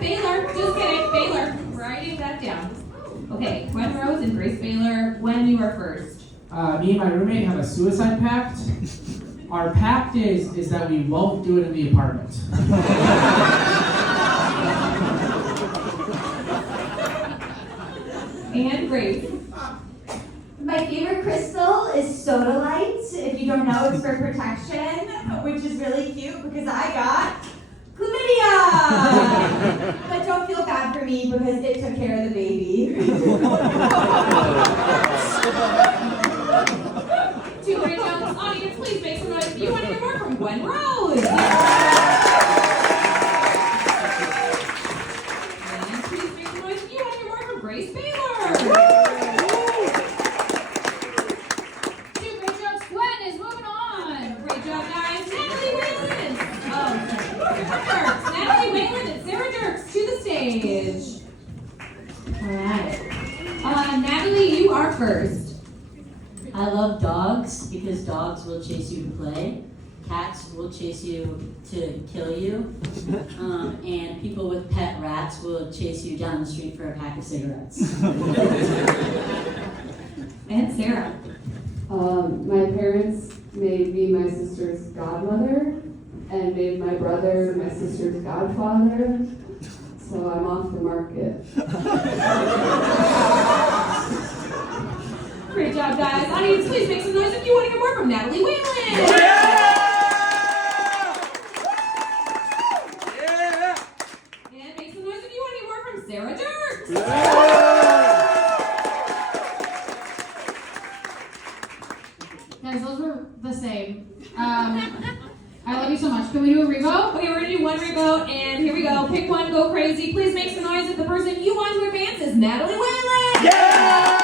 Baylor, just kidding, Baylor. Writing that down. Okay, Gwen Rose and Grace Baylor. Gwen, you are first. Me and my roommate have a suicide pact. Our pact is that we won't do it in the apartment. And Grace. My favorite crystal is Soda Light. If you don't know, it's for protection, which is really cute because I got chlamydia. But don't feel bad for me because it took care of the baby. Two great jokes. Audience, please make some noise if you want to hear more from Gwen Rose. And please make some noise if you want to hear more from Grace Baylor. Natalie, you are first. I love dogs because dogs will chase you to play. Cats will chase you to kill you. And people with pet rats will chase you down the street for a pack of cigarettes. And Sarah. My parents made me my sister's godmother and made my brother my sister's godfather. So I'm off the market. Great job, guys. Audience, please make some noise if you want to hear more from Natalie Whalen. And make some noise if you want to hear more from Sarah Dirks. Guys, those were the same. I love you so much. Can we do a revote? Okay, we're going to do one revote, and here we go. Pick one, go crazy. Please make some noise if the person you want to advance is Natalie Whalen. Yeah!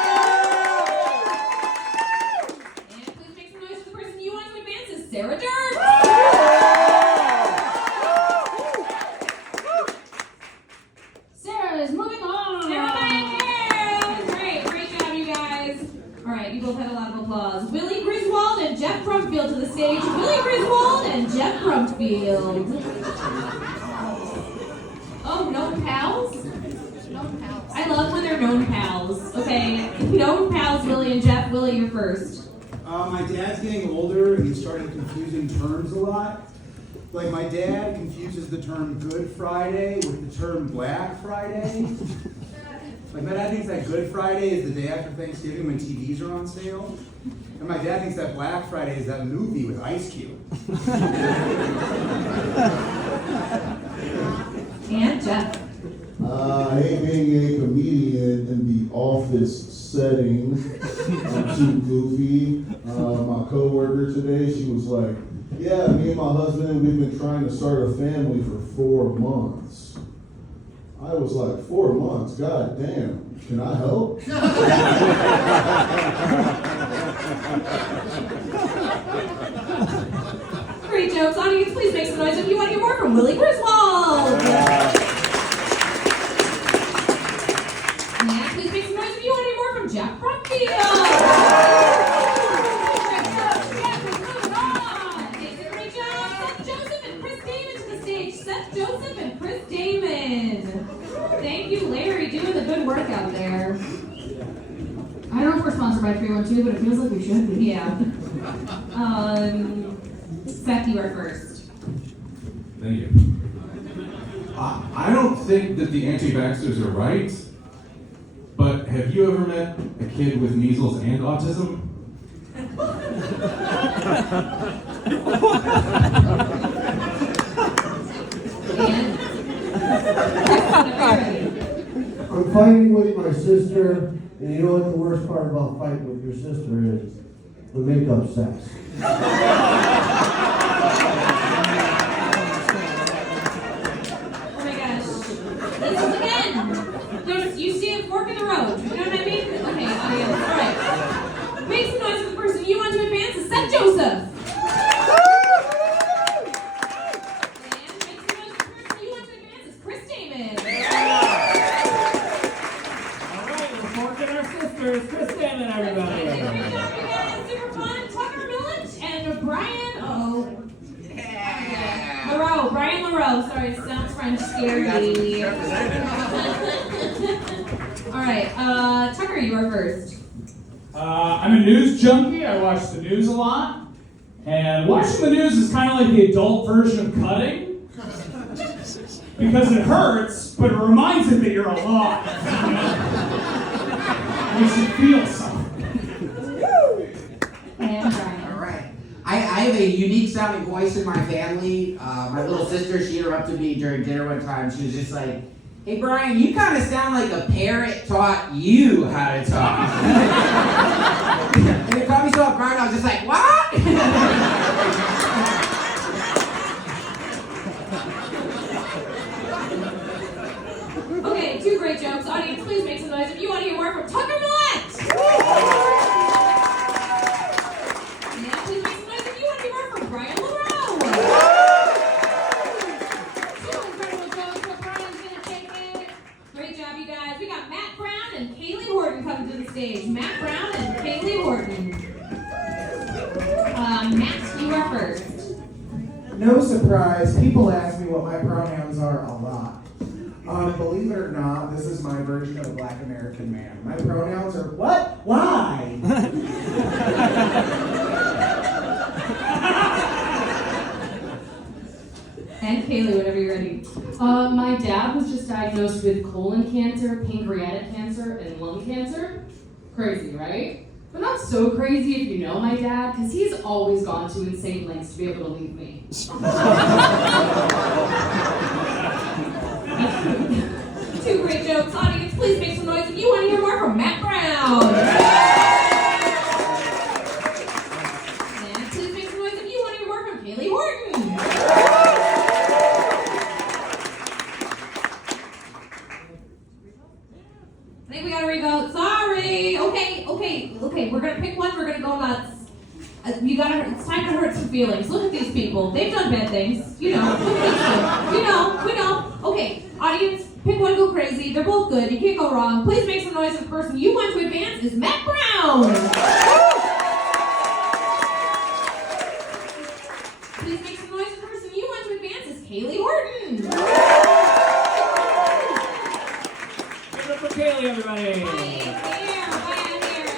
And please make some noise if the person you want to advance is Sarah Dirks. Sarah is moving on. Sarah back. Great job, you guys. All right, you both had a lot of applause. Willie Griswold and Jeff Brumfield to the stage. Willie Griswold and Jeff Brumfield. Oh, known pals? Known pals. I love when they're known pals. Okay, known pals, Willie and Jeff. Willie, you're first. My dad's getting older and he's starting confusing terms a lot. Like my dad confuses the term Good Friday with the term Black Friday. Like my dad thinks that Good Friday is the day after Thanksgiving when TVs are on sale. And my dad thinks that Black Friday is that movie with Ice Cube. And Jeff. I hate being a comedian in the office setting. I'm too goofy. My coworker today, she was like, yeah, me and my husband, we've been trying to start a family for 4 months. I was like, 4 months? God damn. Can I help? Great jokes. Audience, please make some noise if you want to hear more from Willie Griswold. Next, please make some noise if you want to hear more from Jeff Brumfield. Great job. Seth Joseph and Chris Damon to the stage. Seth Joseph and Chris Damon. Thank you, Larry, doing the good work out there. I don't know if we're sponsored by 312, but it feels like we should be. Yeah. Seth, you are first. Thank you. I don't think that the anti-vaxxers are right, but have you ever met a kid with measles and autism? I'm fighting with my sister, and you know what the worst part about fighting with your sister is? The makeup sex. Oh my gosh. This is again. You see a fork in the road. You know what I mean? Okay, alright. Make some noise for the person you want to advance is Seth Joseph. And make some noise for the person you want to advance is Chris Damon. Alright, we're forking our sisters. Chris Damon, everybody. Great job, you guys. Super fun. Tucker Millich and Brian. Brian Lareau. Sorry, sounds French. Scary. Alright, Tucker, you are first. I'm a news junkie. I watch the news a lot. And watching the news is kind of like the adult version of cutting. Because it hurts, but it reminds it that you're alive. You should feel something. And Brian. All right. I have a unique sounding voice in my family. My little sister, she interrupted me during dinner one time. She was just like, hey, Brian, you kind of sound like a parrot taught you how to talk. And it caught me so off guard, I was just like, what? Okay, 2 great jokes. Audience, please make some noise if you want to hear more from Tucker Millett. And please make some noise if you want to hear more from Brian Lareau. 2 incredible jokes, but Brian's gonna take it. Great job, you guys. We got Matt Brown and Kaylee Horton coming to the stage. Matt Brown and Kaylee Horton. Matt, you are first. No surprise, people ask me what my pronouns are a lot. Believe it or not, this is my version of a Black American man. My pronouns are what? Why? And Kaylee, whenever you're ready. My dad was just diagnosed with colon cancer, pancreatic cancer, and lung cancer. Crazy, right? But not so crazy if you know my dad, because he's always gone to insane lengths to be able to leave me. 2 great jokes. Audience, please make some noise if you want to hear more from Matt Brown. And please make some noise if you want to hear more from Kaylee Horton. I think we got to revote. Sorry. Okay. We're gonna pick one. We're gonna go nuts. It's time to hurt some feelings. Look at these people. They've done bad things. You know. Look at these people. We know. Okay, audience, pick one, go crazy. They're both good. You can't go wrong. Please make some noise. The person you want to advance is Matt Brown. Please make some noise. The person you want to advance is Kaylee Horton. Give it up for Kaylee, everybody.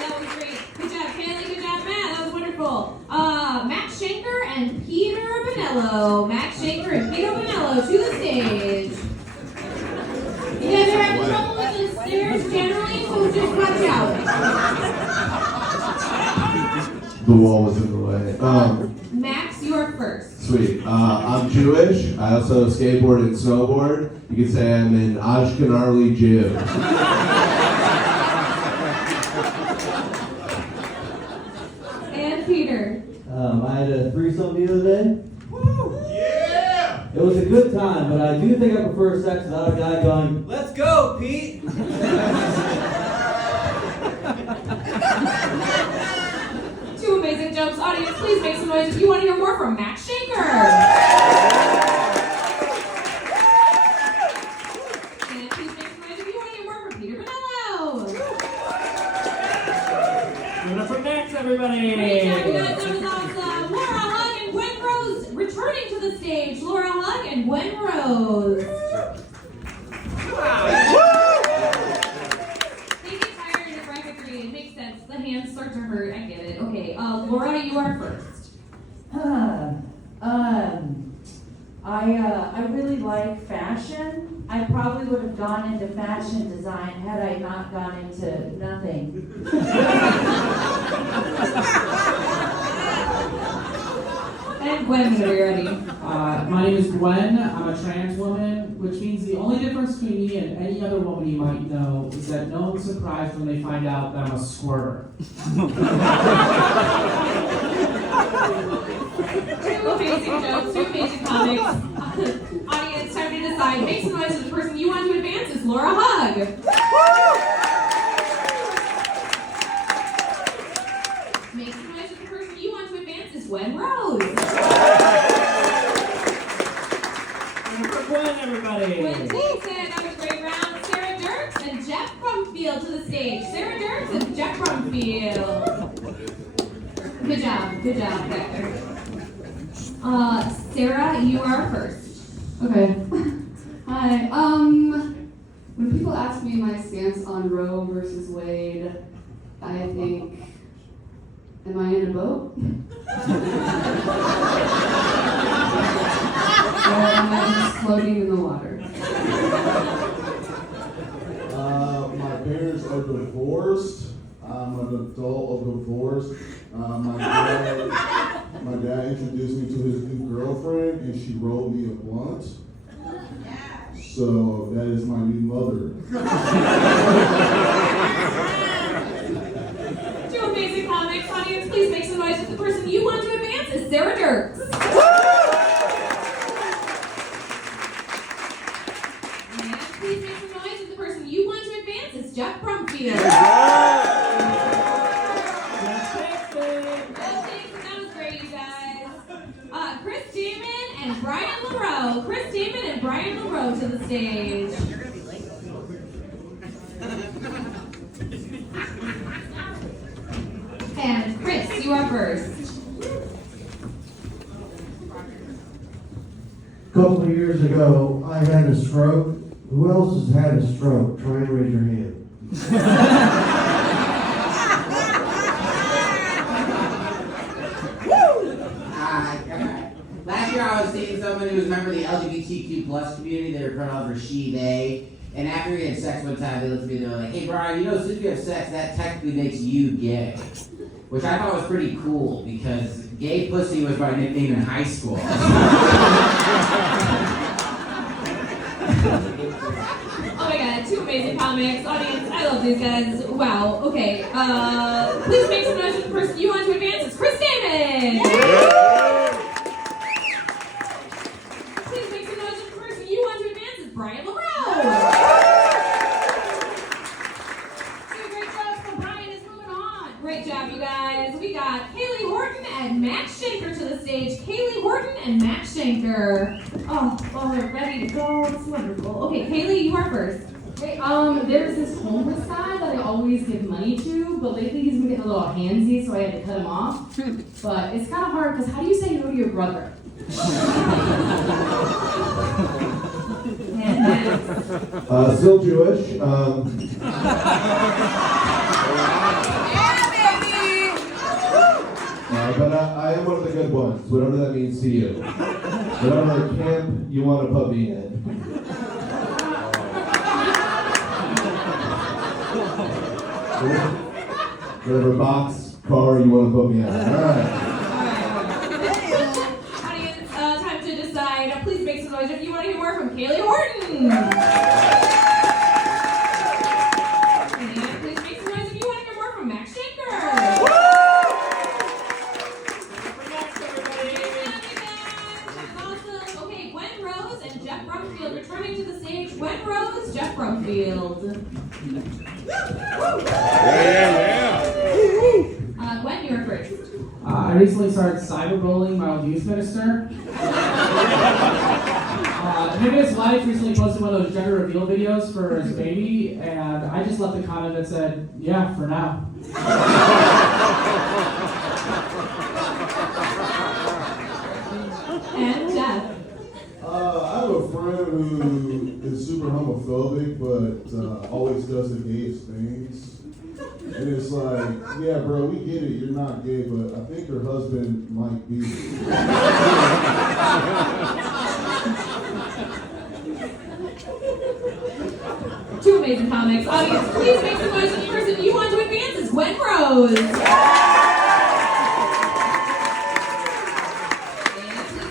That was great. Good job, Kaylee. Good job, Matt. That was wonderful. Matt Schenker and Peter Benelli. Bonello. Max Shanker and Peter Bonello to the stage. You guys are having trouble with the stairs generally, so just watch out. The wall was in the way. Max, you are first. Sweet. I'm Jewish. I also skateboard and snowboard. You could say I'm an Ashkenazi Jew. And Peter. I had a threesome the other day. Yeah! It was a good time, but I do think I prefer sex without a guy going, "Let's go, Pete!" Two amazing jokes. Audience, please make some noise if you want to hear more from Max Shanker. And please make some noise if you want to hear more from Peter Bonello. Give it up for Max, everybody. Great job, you guys. That was awesome. Laura Hug and Gwen Rose returning to the stage. Laura Hug and Gwen Rose. They get tired in graphic reading. It makes sense. The hands start to hurt. I get it. Okay, Laura, you are first. I really like fashion. I probably would have gone into fashion design had I not gone into nothing. And Gwen, when you're ready. My name is Gwen. I'm a trans woman, which means the only difference between me and any other woman you might know is that no one's surprised when they find out that I'm a squirter. Two amazing jokes, two amazing comics. Audience, time to decide. Make some noise for the person you want to advance is Laura Hug. Make some noise for the person you want to advance is Gwen Rose. Gwen, everybody. Gwen takes it. That was a great round. Sarah Dirks and Jeff Brumfield to the stage. Sarah Dirks and Jeff Brumfield. Good job back there. Sarah, you are first. Okay. Hi. When people ask me my stance on Roe versus Wade, I think, am I in a boat? Or am I just floating in the water? My parents are divorced. I'm an adult of divorce. My dad introduced me to his new girlfriend, and she rolled me a blunt. So that is my new mother. Two amazing comics. Audience, please make some noise if the person you want to advance is Sarah Dirks. And please make some noise if the person you want to advance is Jeff Brumfield. Chris Damon and Brian LaRoe. Chris Damon and Brian LaRoe to the stage. And Chris, you are first. A couple of years ago, I had a stroke. Who else has had a stroke? Try and raise your hand. Last year I was seeing someone who was a member of the LGBTQ plus community. They were pronoun for she, they. And after we had sex one time, they looked at me and they were like, "Hey Brian, you know, since we have sex, that technically makes you gay." Which I thought was pretty cool because gay pussy was my nickname in high school. Oh my god, two amazing comics. Audience, I love these guys. Wow, okay. Please make some noise for the person you want to advance. It's Chris Damon! Please make some noise for the person you want to advance. It's Brian LaRoe! Two great jobs, but Brian is moving on. Great job, you guys. We got Kaylee Horton and Max Shanker to the stage. Kaylee Horton and Max Shanker. Oh, they're ready to go. It's wonderful. Okay, Kaylee, you are first. Hey, there's this homeless guy that I always give money to, but lately he's been getting a little handsy, so I had to cut him off. But it's kind of hard, because how do you say no to your brother? Still Jewish. But I am one of the good ones, whatever that means to you. Whatever camp you want to put me in. Whatever box, car you want to put me in. Alright. Audience, time to decide. Please make some noise if you want to hear more from Kaylee Horton. And please make some noise if you want to hear more from Max Schenker. Awesome. Okay, Gwen Rose and Jeff Brumfield returning to the stage. Gwen Rose, Jeff Brumfield. Gwen, you were first. I recently started cyberbullying my old youth minister. Him and his wife recently posted one of those gender reveal videos for his baby, and I just left a comment that said, "Yeah, for now." And Jeff. I have a friend who is super homophobic, but always does the gayest things. And it's like, yeah, bro, we get it, you're not gay, but I think her husband might be. Two amazing comics. Audience, please make some noise for the person you want to advance is Gwen Rose. And please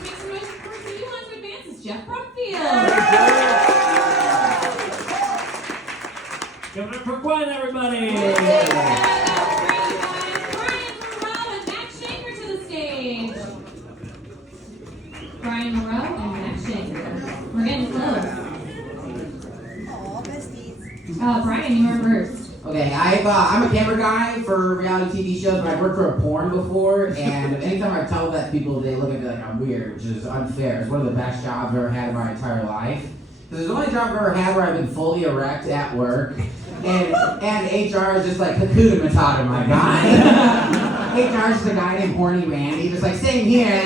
make some noise for the person you want to advance is Jeff Brumfield. Give it up for Gwen, everybody! Brian Moreau and Max Schenker. We're getting close. Brian, you were first. Okay, I'm a camera guy for reality TV shows, but I've worked for a porn before, and anytime I tell that people, they look at me like I'm weird, which is unfair. It's one of the best jobs I've ever had in my entire life. This is the only job I've ever had where I've been fully erect at work, and HR is just like Hakuna Matata, my guy. HR is just a guy named Horny Randy, just like sitting here.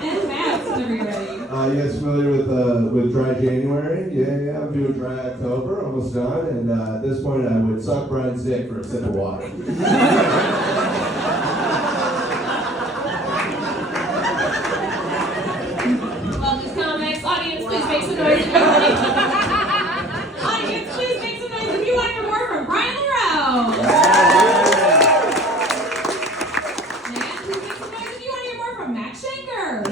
And Max, whenever you're ready. You guys familiar with Dry January? Yeah, I'm doing Dry October, almost done. And at this point, I would suck Brian's dick for a sip of water. Love these comics. Audience, please make some noise. Audience, please make some noise if you want to hear more from Brian Moreau. And please make some noise if you want to hear more from Max Schenker.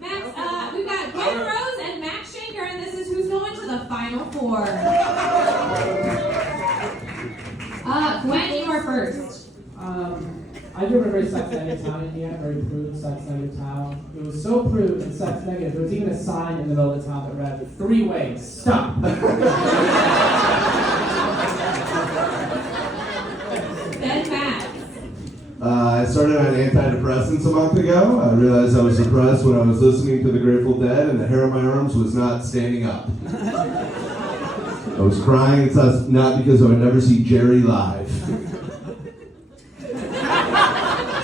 Max, we've got Gwen Rose and Max Schenker, and this is who's going to the Final Four. Gwen, you are first. I grew up in a very sex negative town in Indiana, very prude, sex negative town. It was so prude and sex negative, there was even a sign in the middle of the town that read, 3 ways, stop. Then Matt. I started on antidepressants a month ago. I realized I was depressed when I was listening to the Grateful Dead and the hair on my arms was not standing up. I was crying, it's not because I would never see Jerry live.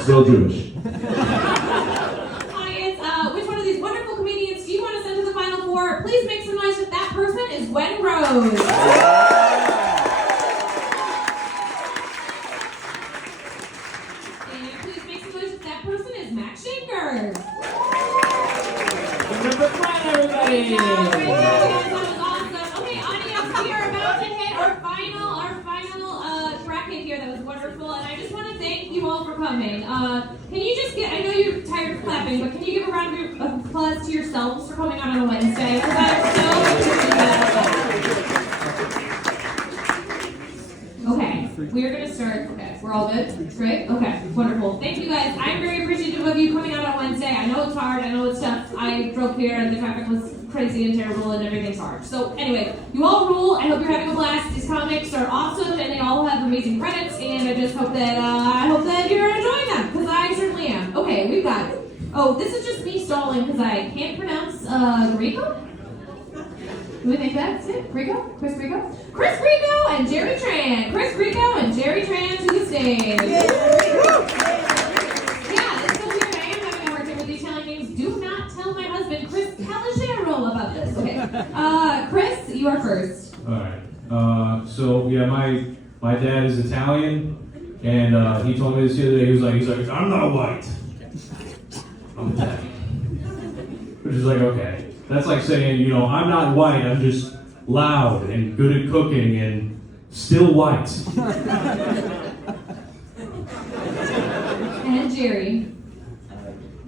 Still Jewish. Audience, which one of these wonderful comedians do you want to send to the Final Four? Please make some noise if that person is Gwen Rose. And please make some noise if that person is Max Schenker. Everybody! Great job, that was awesome. Okay, audience, we are about to hit our final bracket here. That was wonderful, and I just want to thank you all for coming. Can you just I know you're tired of clapping, but can you give a round of applause to yourselves for coming out on a Wednesday? Because I'm so Okay, we are going to start. Okay, we're all good? Great? Okay, wonderful. Thank you guys. I'm very appreciative of you coming out on Wednesday. I know it's hard. I know it's tough. I drove here and the traffic was crazy and terrible and everything's hard. So anyway, you all rule. I hope you're having a blast. These comics are awesome and they all have amazing credits, and I just hope that you're enjoying them, because I certainly am. Okay, we've got this is just me stalling because I can't pronounce Rico? Do we think that's it? Rico? Chris Rico? Chris Rico and Jerry Tran. Chris Rico and Jerry Tran to the stage. Yeah, it's so weird. I am having a hard time with these Italian names. Do not tell my husband, Chris Calagero, about this. Okay. Chris you are first. All right. So yeah, my dad is Italian, and he told me this the other day. He's like, I'm not white. I'm Italian. Which is like, okay. That's like saying, I'm not white. I'm just loud and good at cooking and still white. And Jerry.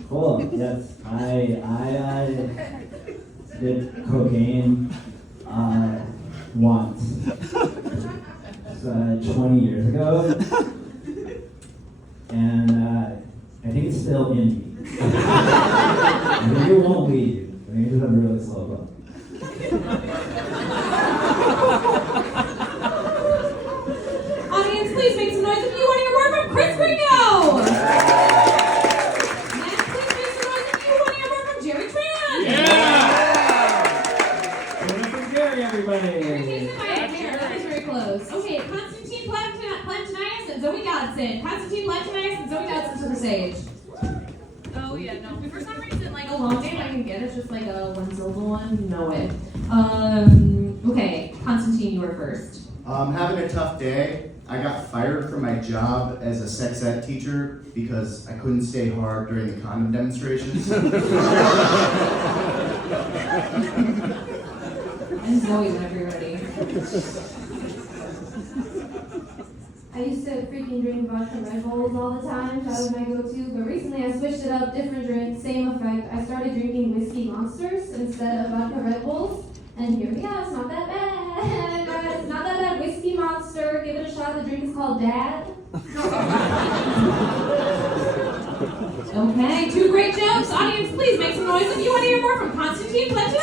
Cool. Yes, I did cocaine once. 20 years ago, and I think it's still in me. I think it won't leave. I think it's a really slow book. Audience, please make some noise if you want to hear more from Chris Ringo. Next, please make some noise if you want to hear more from Jerry Tran. Jerry, everybody. Close. Okay, Constantine Plantinius and Zoe Dodson. Constantine Plantinius and Zoe Dodson to the stage. Oh yeah, no. For some reason, like a long name I can get, it's just like a one syllable one. No way. Okay, Constantine, you were first. Having a tough day. I got fired from my job as a sex ed teacher because I couldn't stay hard during the condom demonstrations. And Zoe, whenever you're ready. I used to freaking drink vodka Red Bulls all the time. That was my go-to. But recently I switched it up, different drink, same effect. I started drinking whiskey monsters instead of vodka Red Bulls. And here we go. It's not that bad, guys. It's not that bad. Whiskey monster. Give it a shot. The drink is called Dad. Okay, two great jokes. Audience, please make some noise if you want to hear more from Constantine Plantinius.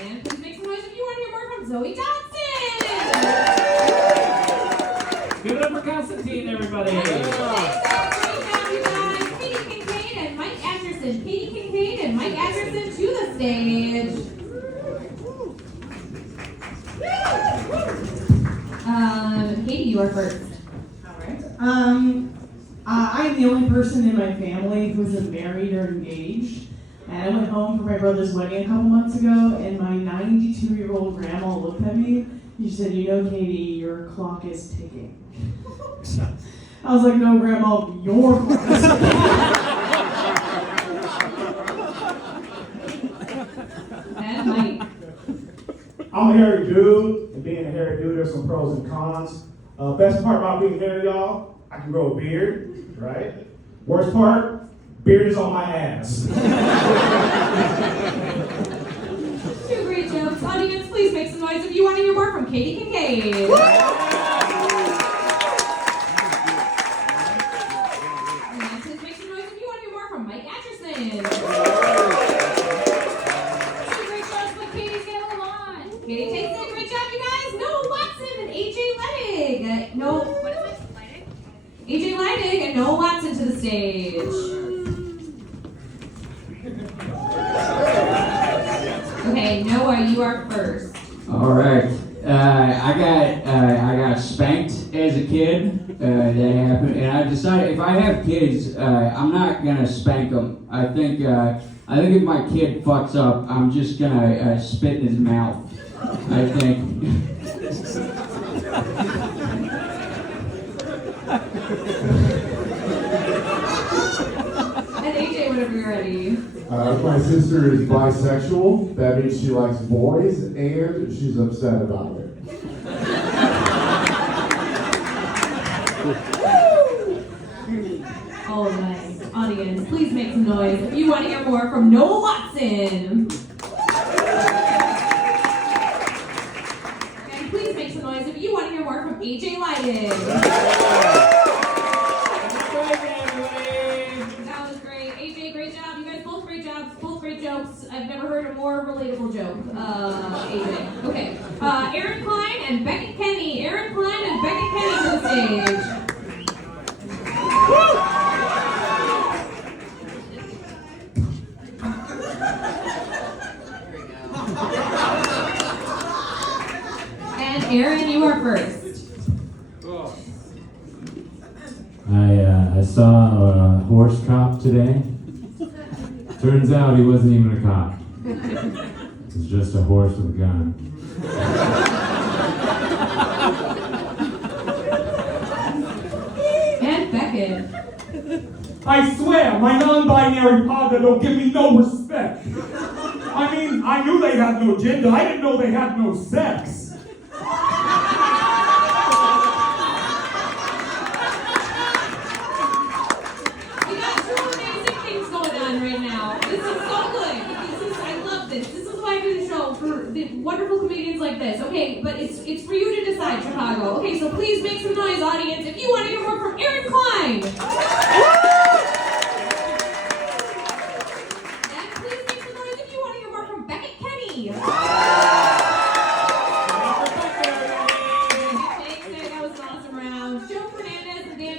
And please make some noise if you want to hear more from Zoe Dodson. Give it up for Constantine, everybody. Great job, you guys. Katie Kincaid and Mike Atcherson. Katie Kincaid and Mike Atcherson to the stage. Katie, you are first. I'm the only person in my family who isn't married or engaged. And I went home for my brother's wedding a couple months ago, and my 92-year-old grandma looked at me and she said, Katie, your clock is ticking. I was like, no, Grandma, your clock is ticking. And Mike. I'm a hairy dude, and being a hairy dude, there's some pros and cons. Best part about being hairy, y'all, I can grow a beard, right? Worst part, beard is on my ass. Two great jokes. Audience, please make some noise if you want to hear more from Katie Kincaid. And please make some noise if you want to hear more from Mike Atcherson. Two great jokes, but Katie's getting a little on. Katie takes it. Great job, you guys. Noah Watson and AJ Leidig. What is it? AJ Leidig and Noah Watson to the stage. Okay, Noah, you are first. All right. I got spanked as a kid. That happened, and I decided if I have kids, I'm not gonna spank them. I think if my kid fucks up, I'm just gonna spit in his mouth. I think. And AJ, whenever you're ready. My sister is bisexual. That means she likes boys, and she's upset about it. All right, audience, please make some noise if you want to hear more from Noah Watson. And please make some noise if you want to hear more from AJ Leidig. That was great. AJ, great job. You guys both great jobs, both great jokes. I've never heard a more relatable joke. AJ. Okay. Aaron Klein and Beckett Kenny. Aaron Klein and Beckett Kenny to the stage. And Aaron, you are first. I saw a horse cop today, Turns out he wasn't even a cop. It was just a horse with a gun. And Beckett. I swear, my non-binary partner don't give me no respect. I mean, I knew they had no gender. I didn't know they had no sex. We got two amazing things going on right now. This is so good. I love this. This is why I do the show, for the wonderful comedians like this. Okay, but it's for you to decide, Chicago. Okay, so please make some noise, audience, if you want to hear more from Aaron Klein. And please make some noise if you want to hear more from Beckett Kenny. That was an awesome round. Joe Fernandez and Dan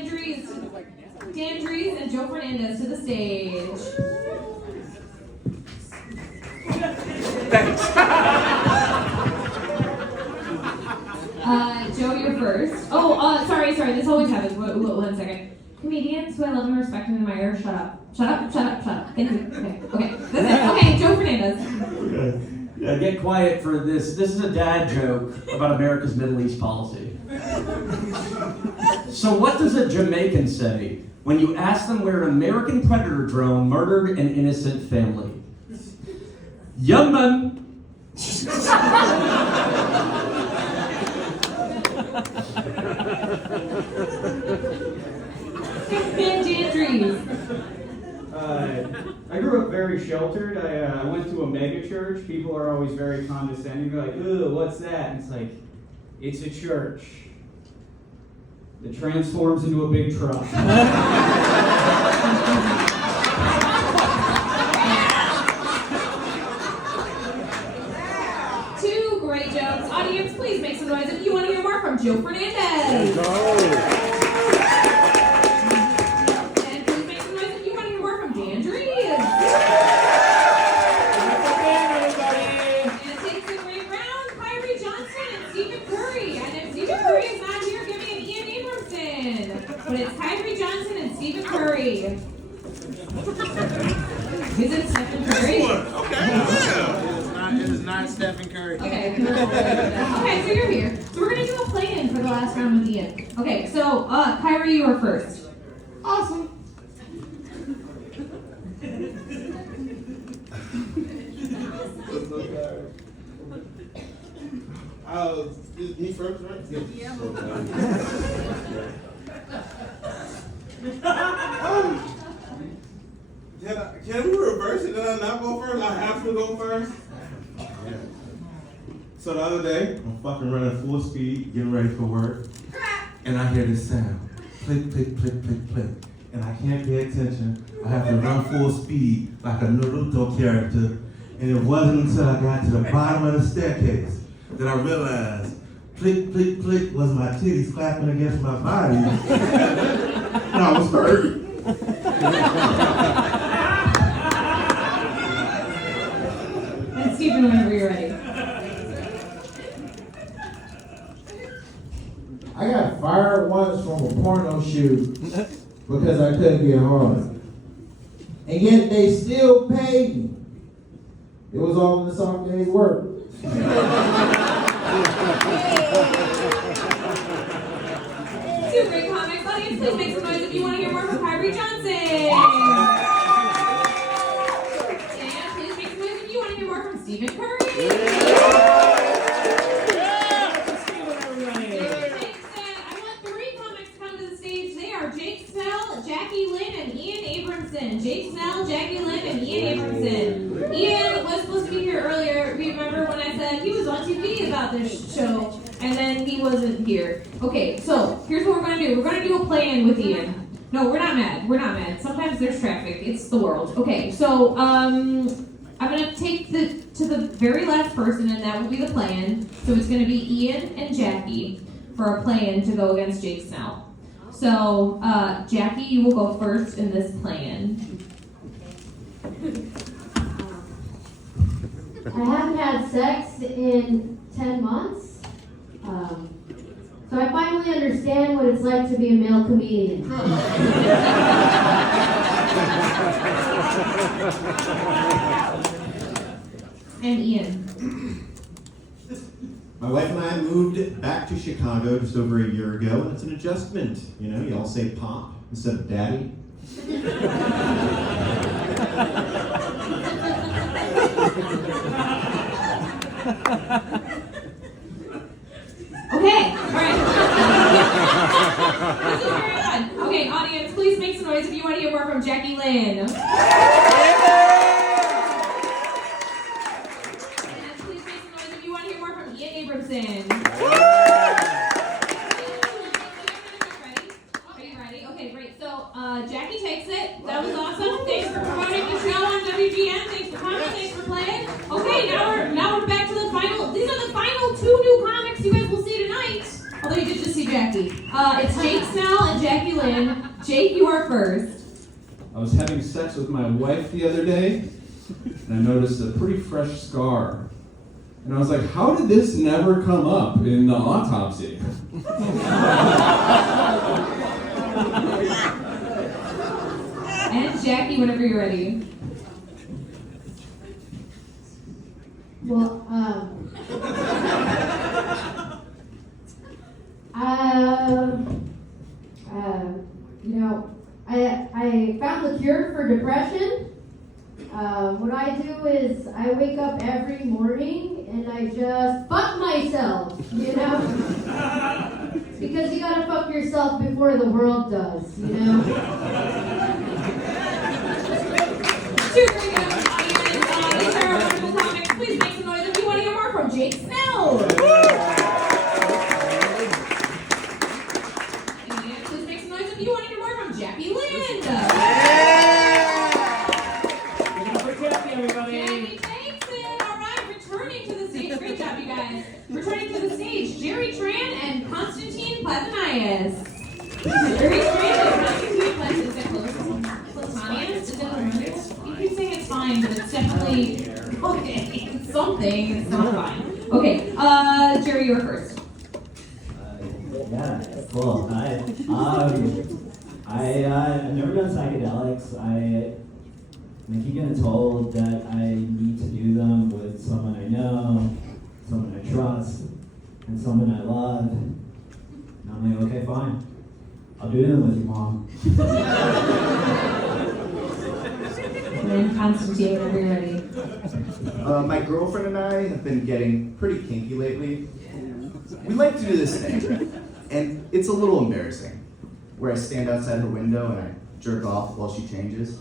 Dries and Joe Fernandez to the stage. Joe, you're first. Oh, sorry. This always happens. One second. Comedians who I love and respect and admire, shut up. Thank you. Okay. That's it. Okay, Joe Fernandez. Yeah, get quiet for this. This is a dad joke about America's Middle East policy. So what does a Jamaican say when you ask them where an American predator drone murdered an innocent family? Young man. I grew up very sheltered. I went to a mega church. People are always very condescending. They're like, "Ooh, what's that?" And it's like, it's a church that transforms into a big truck. Two great jokes. Audience, please make some noise if you want to hear more from Joe Fernandez. And please make some noise if you want to hear more from Dan Dries. And it takes a great round, Kyrie Johnson and Stephen Curry. And if Stephen Curry is not here, give me an Ian Abramson. But it's Kyrie Johnson and Stephen Curry. Is it Stephen Curry? Okay. It is not Stephen Curry. Okay. Okay, so you're here. So we're gonna do a play-in for the last round with Ian. Okay, so Kyrie, you were first. Awesome. Me first, right? Yeah. Can we reverse it and I not go first? I have to go first? Yeah. So the other day, I'm fucking running full speed, getting ready for work, and I hear this sound. Click, click, click, click, click. And I can't pay attention. I have to run full speed like a Naruto character. And it wasn't until I got to the bottom of the staircase that I realized click, click, click was my titties clapping against my body. And I was hurt. And Stephen, whenever you're ready. I got fired once from a porno shoot because I couldn't get hard. And yet they still paid me. It was all in the soft day's work. Two great comics. Audience, please make some noise if you want to hear more from Kyrie Johnson. And please make some noise if you want to hear more from Stephen Curry. I want three comics to come to the stage. They are Jake Snell, Jackie Lynn, and Ian Abramson. Jake Snell, Jackie Lynn, and Ian Abramson. Ian was supposed to be here earlier. Remember when I said he was on TV about this show, and then he wasn't here. Okay, so here's what we're gonna do. We're gonna do a play-in with Ian. No, we're not mad. We're not mad. Sometimes there's traffic. It's the world. Okay, so I'm gonna take to the very last person, and that will be the play-in. So it's gonna be Ian and Jackie for a play-in to go against Jake Snell. So Jackie, you will go first in this play-in. I haven't had sex in 10 months. So I finally understand what it's like to be a male comedian. And Ian. My wife and I moved back to Chicago just over a year ago, and it's an adjustment. You know, you all say pop instead of daddy. Okay, alright. This is very fun. Okay, audience, please make some noise if you want to hear more from Jackie Lynn. And please make some noise if you want to hear more from Ian Abramson. Are you ready? Okay, great. So, Jackie takes it. That was awesome. Thanks for promoting the show on WGN. Thanks for coming. Thanks for playing. Okay, now we're back to the final. These are the final 2 new comics you guys will see tonight. Although you did just see Jackie. It's Jake Snell and Jackie Lynn. Jake, you are first. I was having sex with my wife the other day, and I noticed a pretty fresh scar. And I was like, how did this never come up in the autopsy? And Jackie, whenever you're ready. Well, I found the cure for depression. What I do is I wake up every morning and I just fuck myself, you know? Because you gotta fuck yourself before the world does, you know? Super good, audience. These are our wonderful comics. Please make some noise if you want to hear more from Jake Snell. And please make some noise if you want to hear more from Jackie Lynn. Jackie takes it. All right, returning to the stage. Great job, you guys. Returning to the stage, Jerry Tran and Constantine Plathanias. Jerry Tran and Constantine Plathanias. Is that close? Platanias? Is that right? You keep saying it's fine, but it's definitely okay. It's something. It's not fine. Okay, Jerry, you're first. Yeah, cool. I've never done psychedelics. I keep getting told that I need to do them with someone I know, someone I trust, and someone I love. And I'm like, okay, fine. I'll do them with you, Mom. And Constantine, whenever you're ready. My girlfriend and I have been getting pretty kinky lately. We like to do this thing, and it's a little embarrassing, where I stand outside her window and I jerk off while she changes.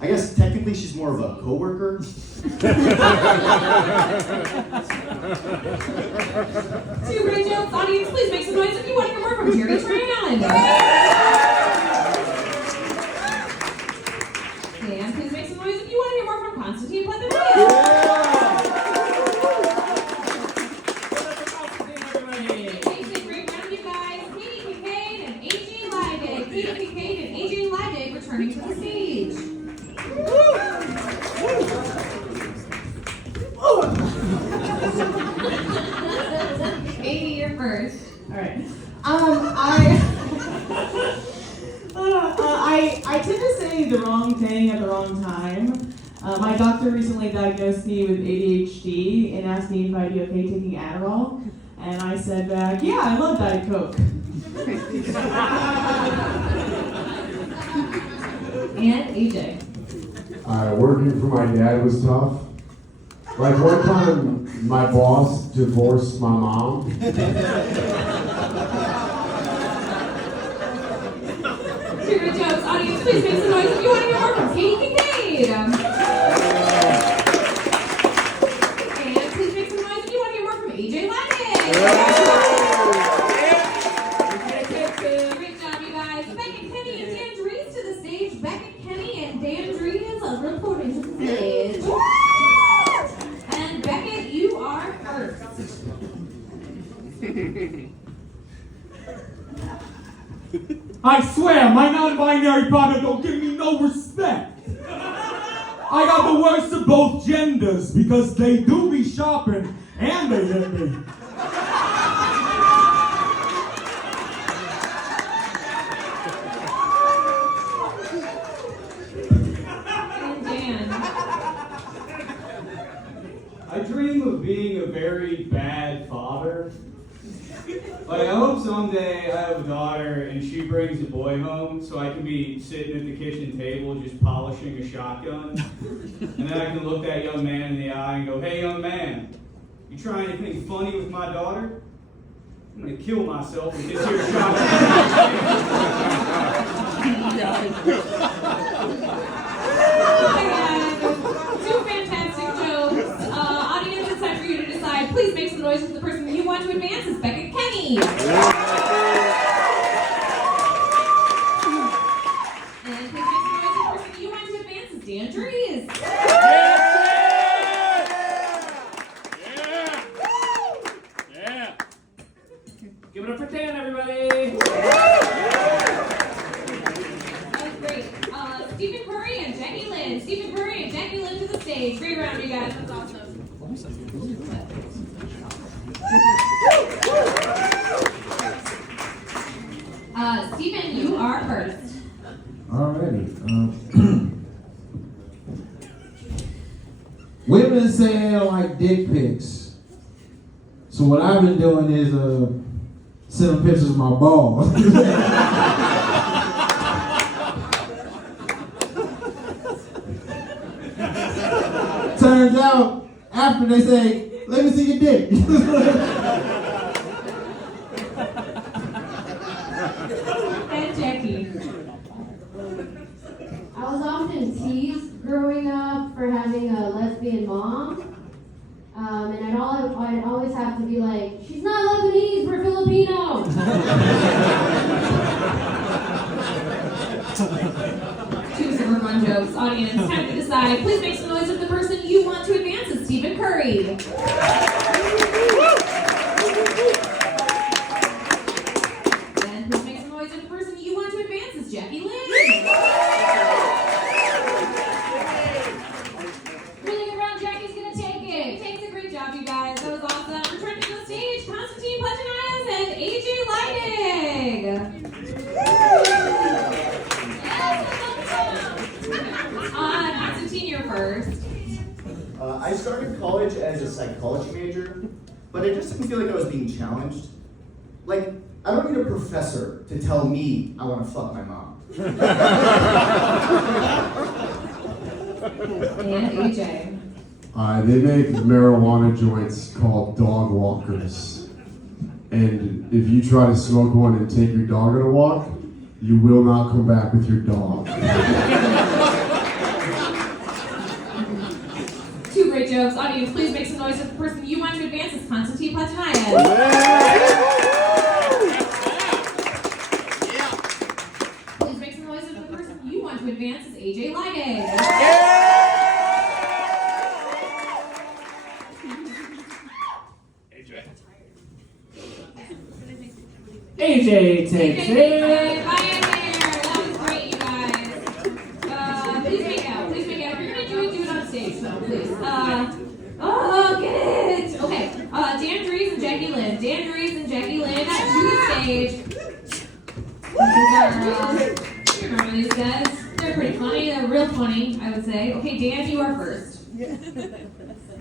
I guess technically she's more of a coworker. Two great jokes, audience. Please make some noise if you want to hear more from Jerry Tran. And please make some noise if you want to hear more from Constantine Plathanias. Returning to the stage. Katie, you're first. All right. I tend to say the wrong thing at the wrong time. My doctor recently diagnosed me with ADHD and asked me if I'd be okay taking Adderall. And I said back, yeah, I love Diet Coke. And AJ. Working for my dad was tough. Like one time, my boss divorced my mom. Two great jokes. Audience, please make some noise if you want to hear more from Katie Kincaid. And please make some noise if you want to hear more from AJ Laddie. Great job, you guys. Becca Kenny and Dan Dries to the stage. Becca Kenny and Dan Dries are reporting to the stage. And Becca, you are first. I swear, my non-binary partner don't give me no respect. I got the worst of both genders because they do be shopping and they hit me. I dream of being a very bad father. Like, I hope someday I have a daughter and she brings a boy home so I can be sitting at the kitchen table just polishing a shotgun. And then I can look that young man in the eye and go, "Hey, young man, you try anything funny with my daughter? I'm gonna kill myself with this here shotgun." Two fantastic jokes. Audience, it's time for you to decide. Please make some noise for the person you want to advance. It's Becca Kenny. And please make some noise for the person you want to advance. It's Dan Dries. Yeah. Give it up for Dan, everybody. That's great. Stephen Curry and Jackie Lynn. Stephen Curry and Jackie Lynn to the stage. Great round, you guys. That's awesome. Stephen, you are first. Alrighty. Women say they don't like dick pics. So what I've been doing is sending pictures of my balls. Turns out, after they say, "Let me see your dick." And Jackie. I was often teased growing up for having a lesbian mom. And I'd always have to be like, "She's not Lebanese, we're Filipino." Two super fun jokes. Audience, time to decide. Please make some noise if the person you want to advance is Stephen Curry. And please make some noise if the person you want to advance is Jackie Lynn. Really good round. Jackie's gonna take it. Takes a great job, you guys. That was awesome. Returning to the stage, Constantine Platanias and AJ Leidig. Constantine, you're first. I started college as a psychology major, but I just didn't feel like I was being challenged. Like, I don't need a professor to tell me I want to fuck my mom. And AJ. They make marijuana joints called dog walkers. And if you try to smoke one and take your dog on a walk, you will not come back with your dog. Two great jokes. Audience, please make some noise if the person you want to advance is Constantine Platanias. Please make some noise if the person you want to advance is AJ Leidig. AJ takes it. Bye in there. That was great, you guys. Please make out. Please make out. If you're gonna do it on stage, so please. Get it. Okay. Dan Dries and Jackie Lynn. Dan Dries and Jackie Lynn to the stage. You remember these guys? They're pretty funny. They're real funny, I would say. Okay, Dan, you are first.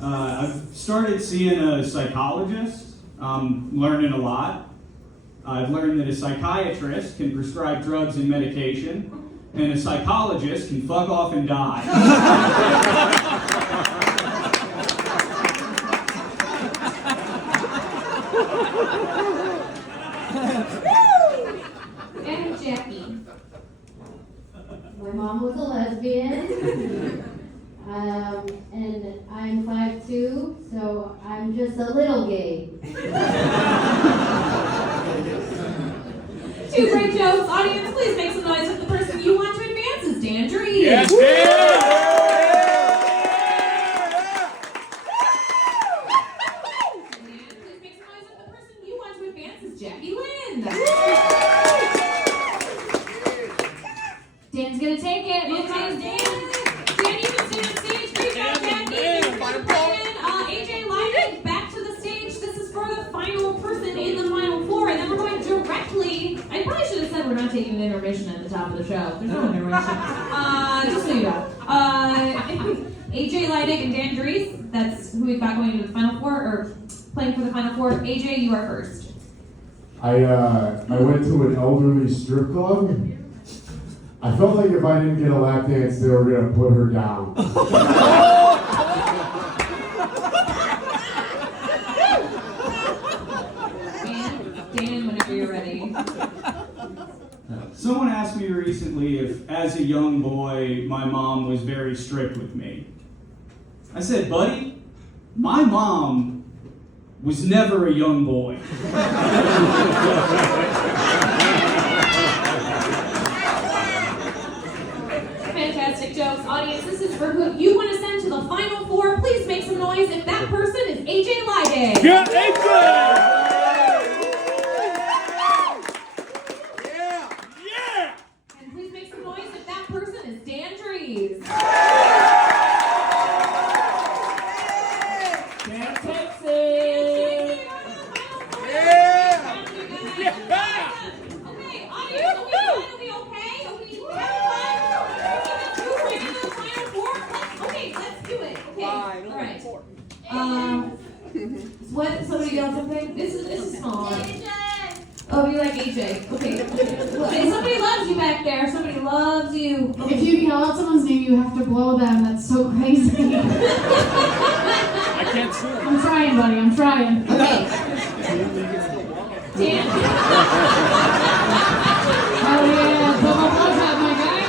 I've started seeing a psychologist, learning a lot. I've learned that a psychiatrist can prescribe drugs and medication, and a psychologist can fuck off and die. And Jackie. My mom was a lesbian. And I'm 5'2", so I'm just a little gay. Two great jokes. Audience, please make some noise if the person you want to advance is Dan Dries. Yes, Please make some noise if the person you want to advance is Jackie Lynn. Dan's gonna take it. Dan, you can stay on stage. Great job, Jackie. AJ Leidig, back to the stage. This is for the final person in the final four, and then we're going directly. I probably should have said we're not taking an intermission at the top of the show. There's no intermission. Just so you know. AJ Leidig and Dan Dries. That's who we've got going into the Final Four, or playing for the Final Four. AJ, you are first. I went to an elderly strip club. I felt like if I didn't get a lap dance, they were gonna put her down. Dan, whenever you're ready. Someone asked me recently if, as a young boy, my mom was very strict with me. I said, buddy, my mom was never a young boy. Fantastic jokes. Audience, this is for who you want to send to the Final Four. Please make some noise if that person is AJ Leidig. Yeah, AJ! And please make some noise if that person is Dan Dries. Dan takes it. Okay, audience, are we okay? Are we having fun? Even 2 right into the Final Four? Okay, let's do it. Okay, all right. What? Somebody yelled something? This is small. Oh, you like AJ? Okay. Okay, somebody loves you back there. Somebody loves you. Okay. If you yell out someone's name, you have to blow them. That's so crazy. I can't see it. I'm trying, buddy. I'm trying. Okay. Dan. Oh yeah, double blow job, my guy.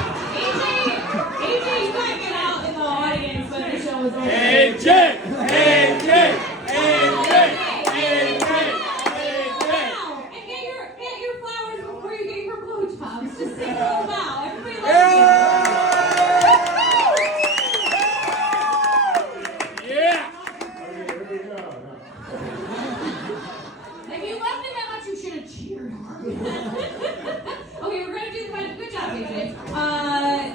AJ, you gotta get out in the audience when the show is over. AJ! And get your flowers before you get your blowjobs. Just say a little bow. Everybody loves you. Yeah! If you loved it that much, you should have cheered hard. Okay, we're gonna do the final. Good job, AJ.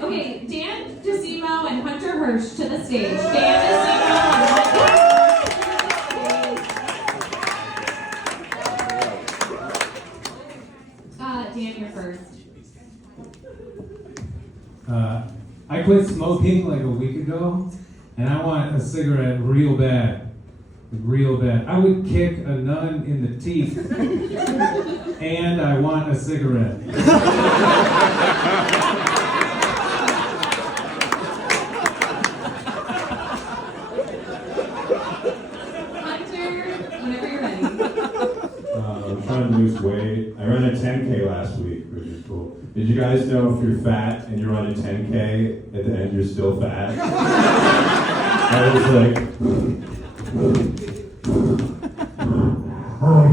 Okay, Dan DeSimo and Hunter Hirsch to the stage. Dan DeSimo and Hunter. Dan, you're first. I quit smoking like a week ago, and I want a cigarette real bad. Real bad. I would kick a nun in the teeth, and I want a cigarette. Hunter, whenever you're ready. I'm trying to lose weight. I ran a 10K last week, which is cool. Did you guys know if you're fat and you run a 10K, at the end you're still fat? I was like... Oh,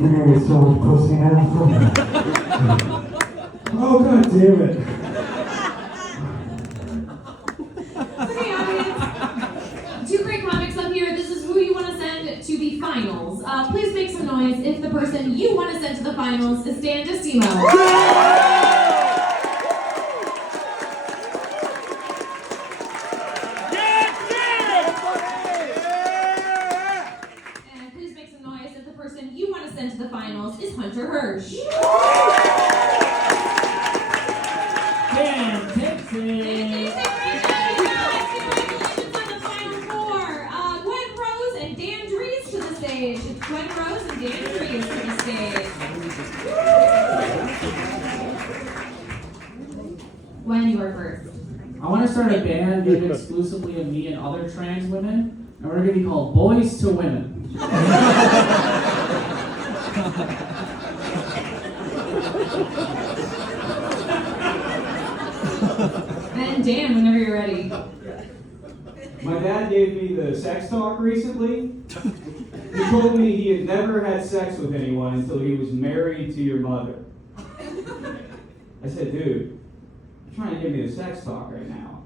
you're gonna get so much pussy now. Oh, god damn it. Okay, audience. 2 great comics up here. This is who you want to send to the finals. Please make some noise if the person you want to send to the finals is Dan DeSimo. And please make some noise if the person you want to send to the finals is Hunter Hirsch. Dan takes it. Congratulations on the Final Four. Gwen Rose and Dan Dries to the stage. It's Gwen Rose and Dan Dries to the stage. Gwen, you are first. I want to start a band made exclusively of me and other trans women, and we're going to be called Boys to Women. And Dan, whenever you're ready. My dad gave me the sex talk recently. He told me he had never had sex with anyone until he was married to your mother. I said, dude, you're trying to give me the sex talk right now.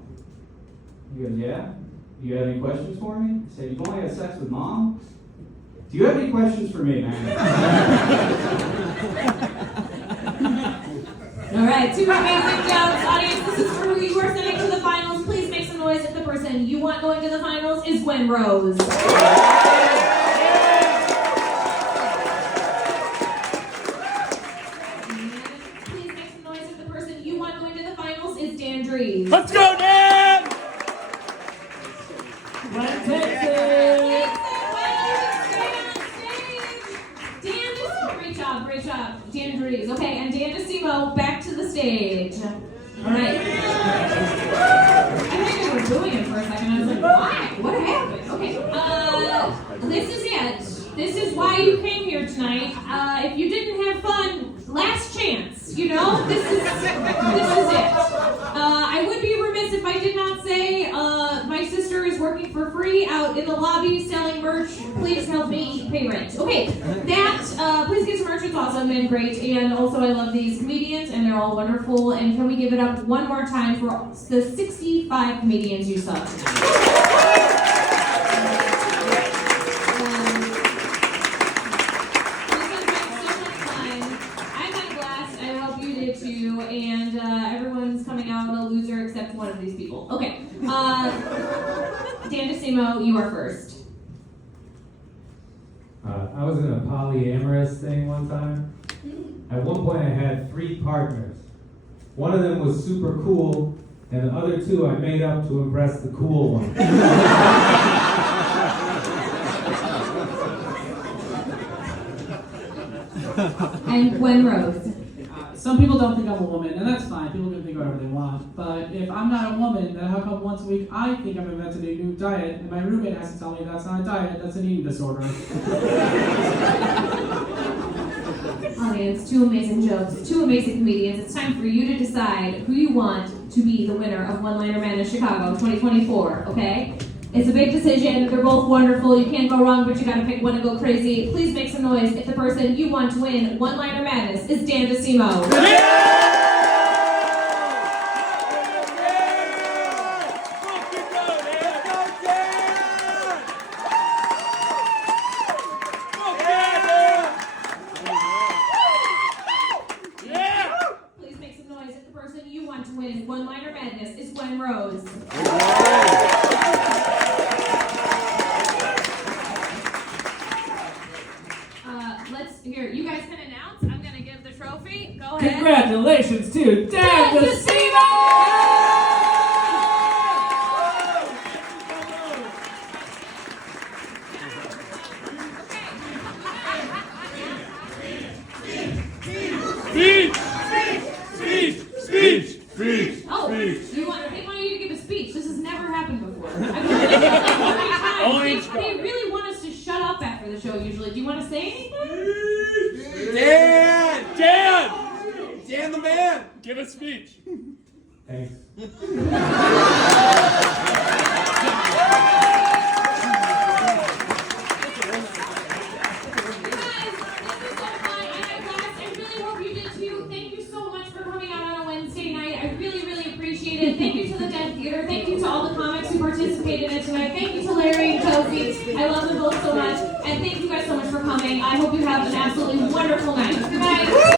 He goes, yeah? Do you have any questions for me? I said, you've only had sex with mom? Do you have any questions for me, man? All right, 2 amazing jokes. Audience, this is for who you are sending to the finals. Please make some noise if the person you want going to the finals is Gwen Rose. And please make some noise if the person you want going to the finals is Dan Dries. Let's go, Dan! Gwen takes it. Great job. Dan Drees. Okay, and Dan Acito, back to the stage. All right. I think we were doing it for a second. I was like, why? What happened? Okay. This is it. This is why you came here tonight. If you didn't have fun, last chance. You know, this is it. I would be remiss if I did not say my sister is working for free out in the lobby selling merch. Please help me pay rent. Okay, please get some merch. It's awesome and great. And also, I love these comedians, and they're all wonderful. And can we give it up one more time for the 65 comedians you saw tonight? And everyone's coming out a loser except one of these people. Okay. Dan Acito, you are first. I was in a polyamorous thing one time. At one point I had 3 partners. One of them was super cool, and the other 2 I made up to impress the cool one. And Gwen Rose. Some people don't think I'm a woman, and that's fine. People can think whatever they want. But if I'm not a woman, then how come once a week I think I've invented a new diet, and my roommate has to tell me that's not a diet, that's an eating disorder? Audience, 2 amazing jokes, 2 amazing comedians. It's time for you to decide who you want to be the winner of One Liner Madness Chicago 2024, okay? It's a big decision. They're both wonderful. You can't go wrong, but you gotta pick one and go crazy. Please make some noise if the person you want to win One Liner Madness is Dan Acito. Please make some noise if the person you want to win One Liner Madness is Gwen Rose. Here, you guys can announce. I'm going to give the trophy. Go ahead. Congratulations to Dan Acito! Speech! Oh, they want you to give a speech. This has never happened before. I've heard it 3 times. They really want us to shut up after the show usually. Do you want to say anything? Dan the man! Give a speech. Thanks. Thank you to the Dead Theater. Thank you to all the comics who participated in it tonight. Thank you to Larry and Kofi. I love them both so much. And thank you guys so much for coming. I hope you have an absolutely wonderful night. Goodbye.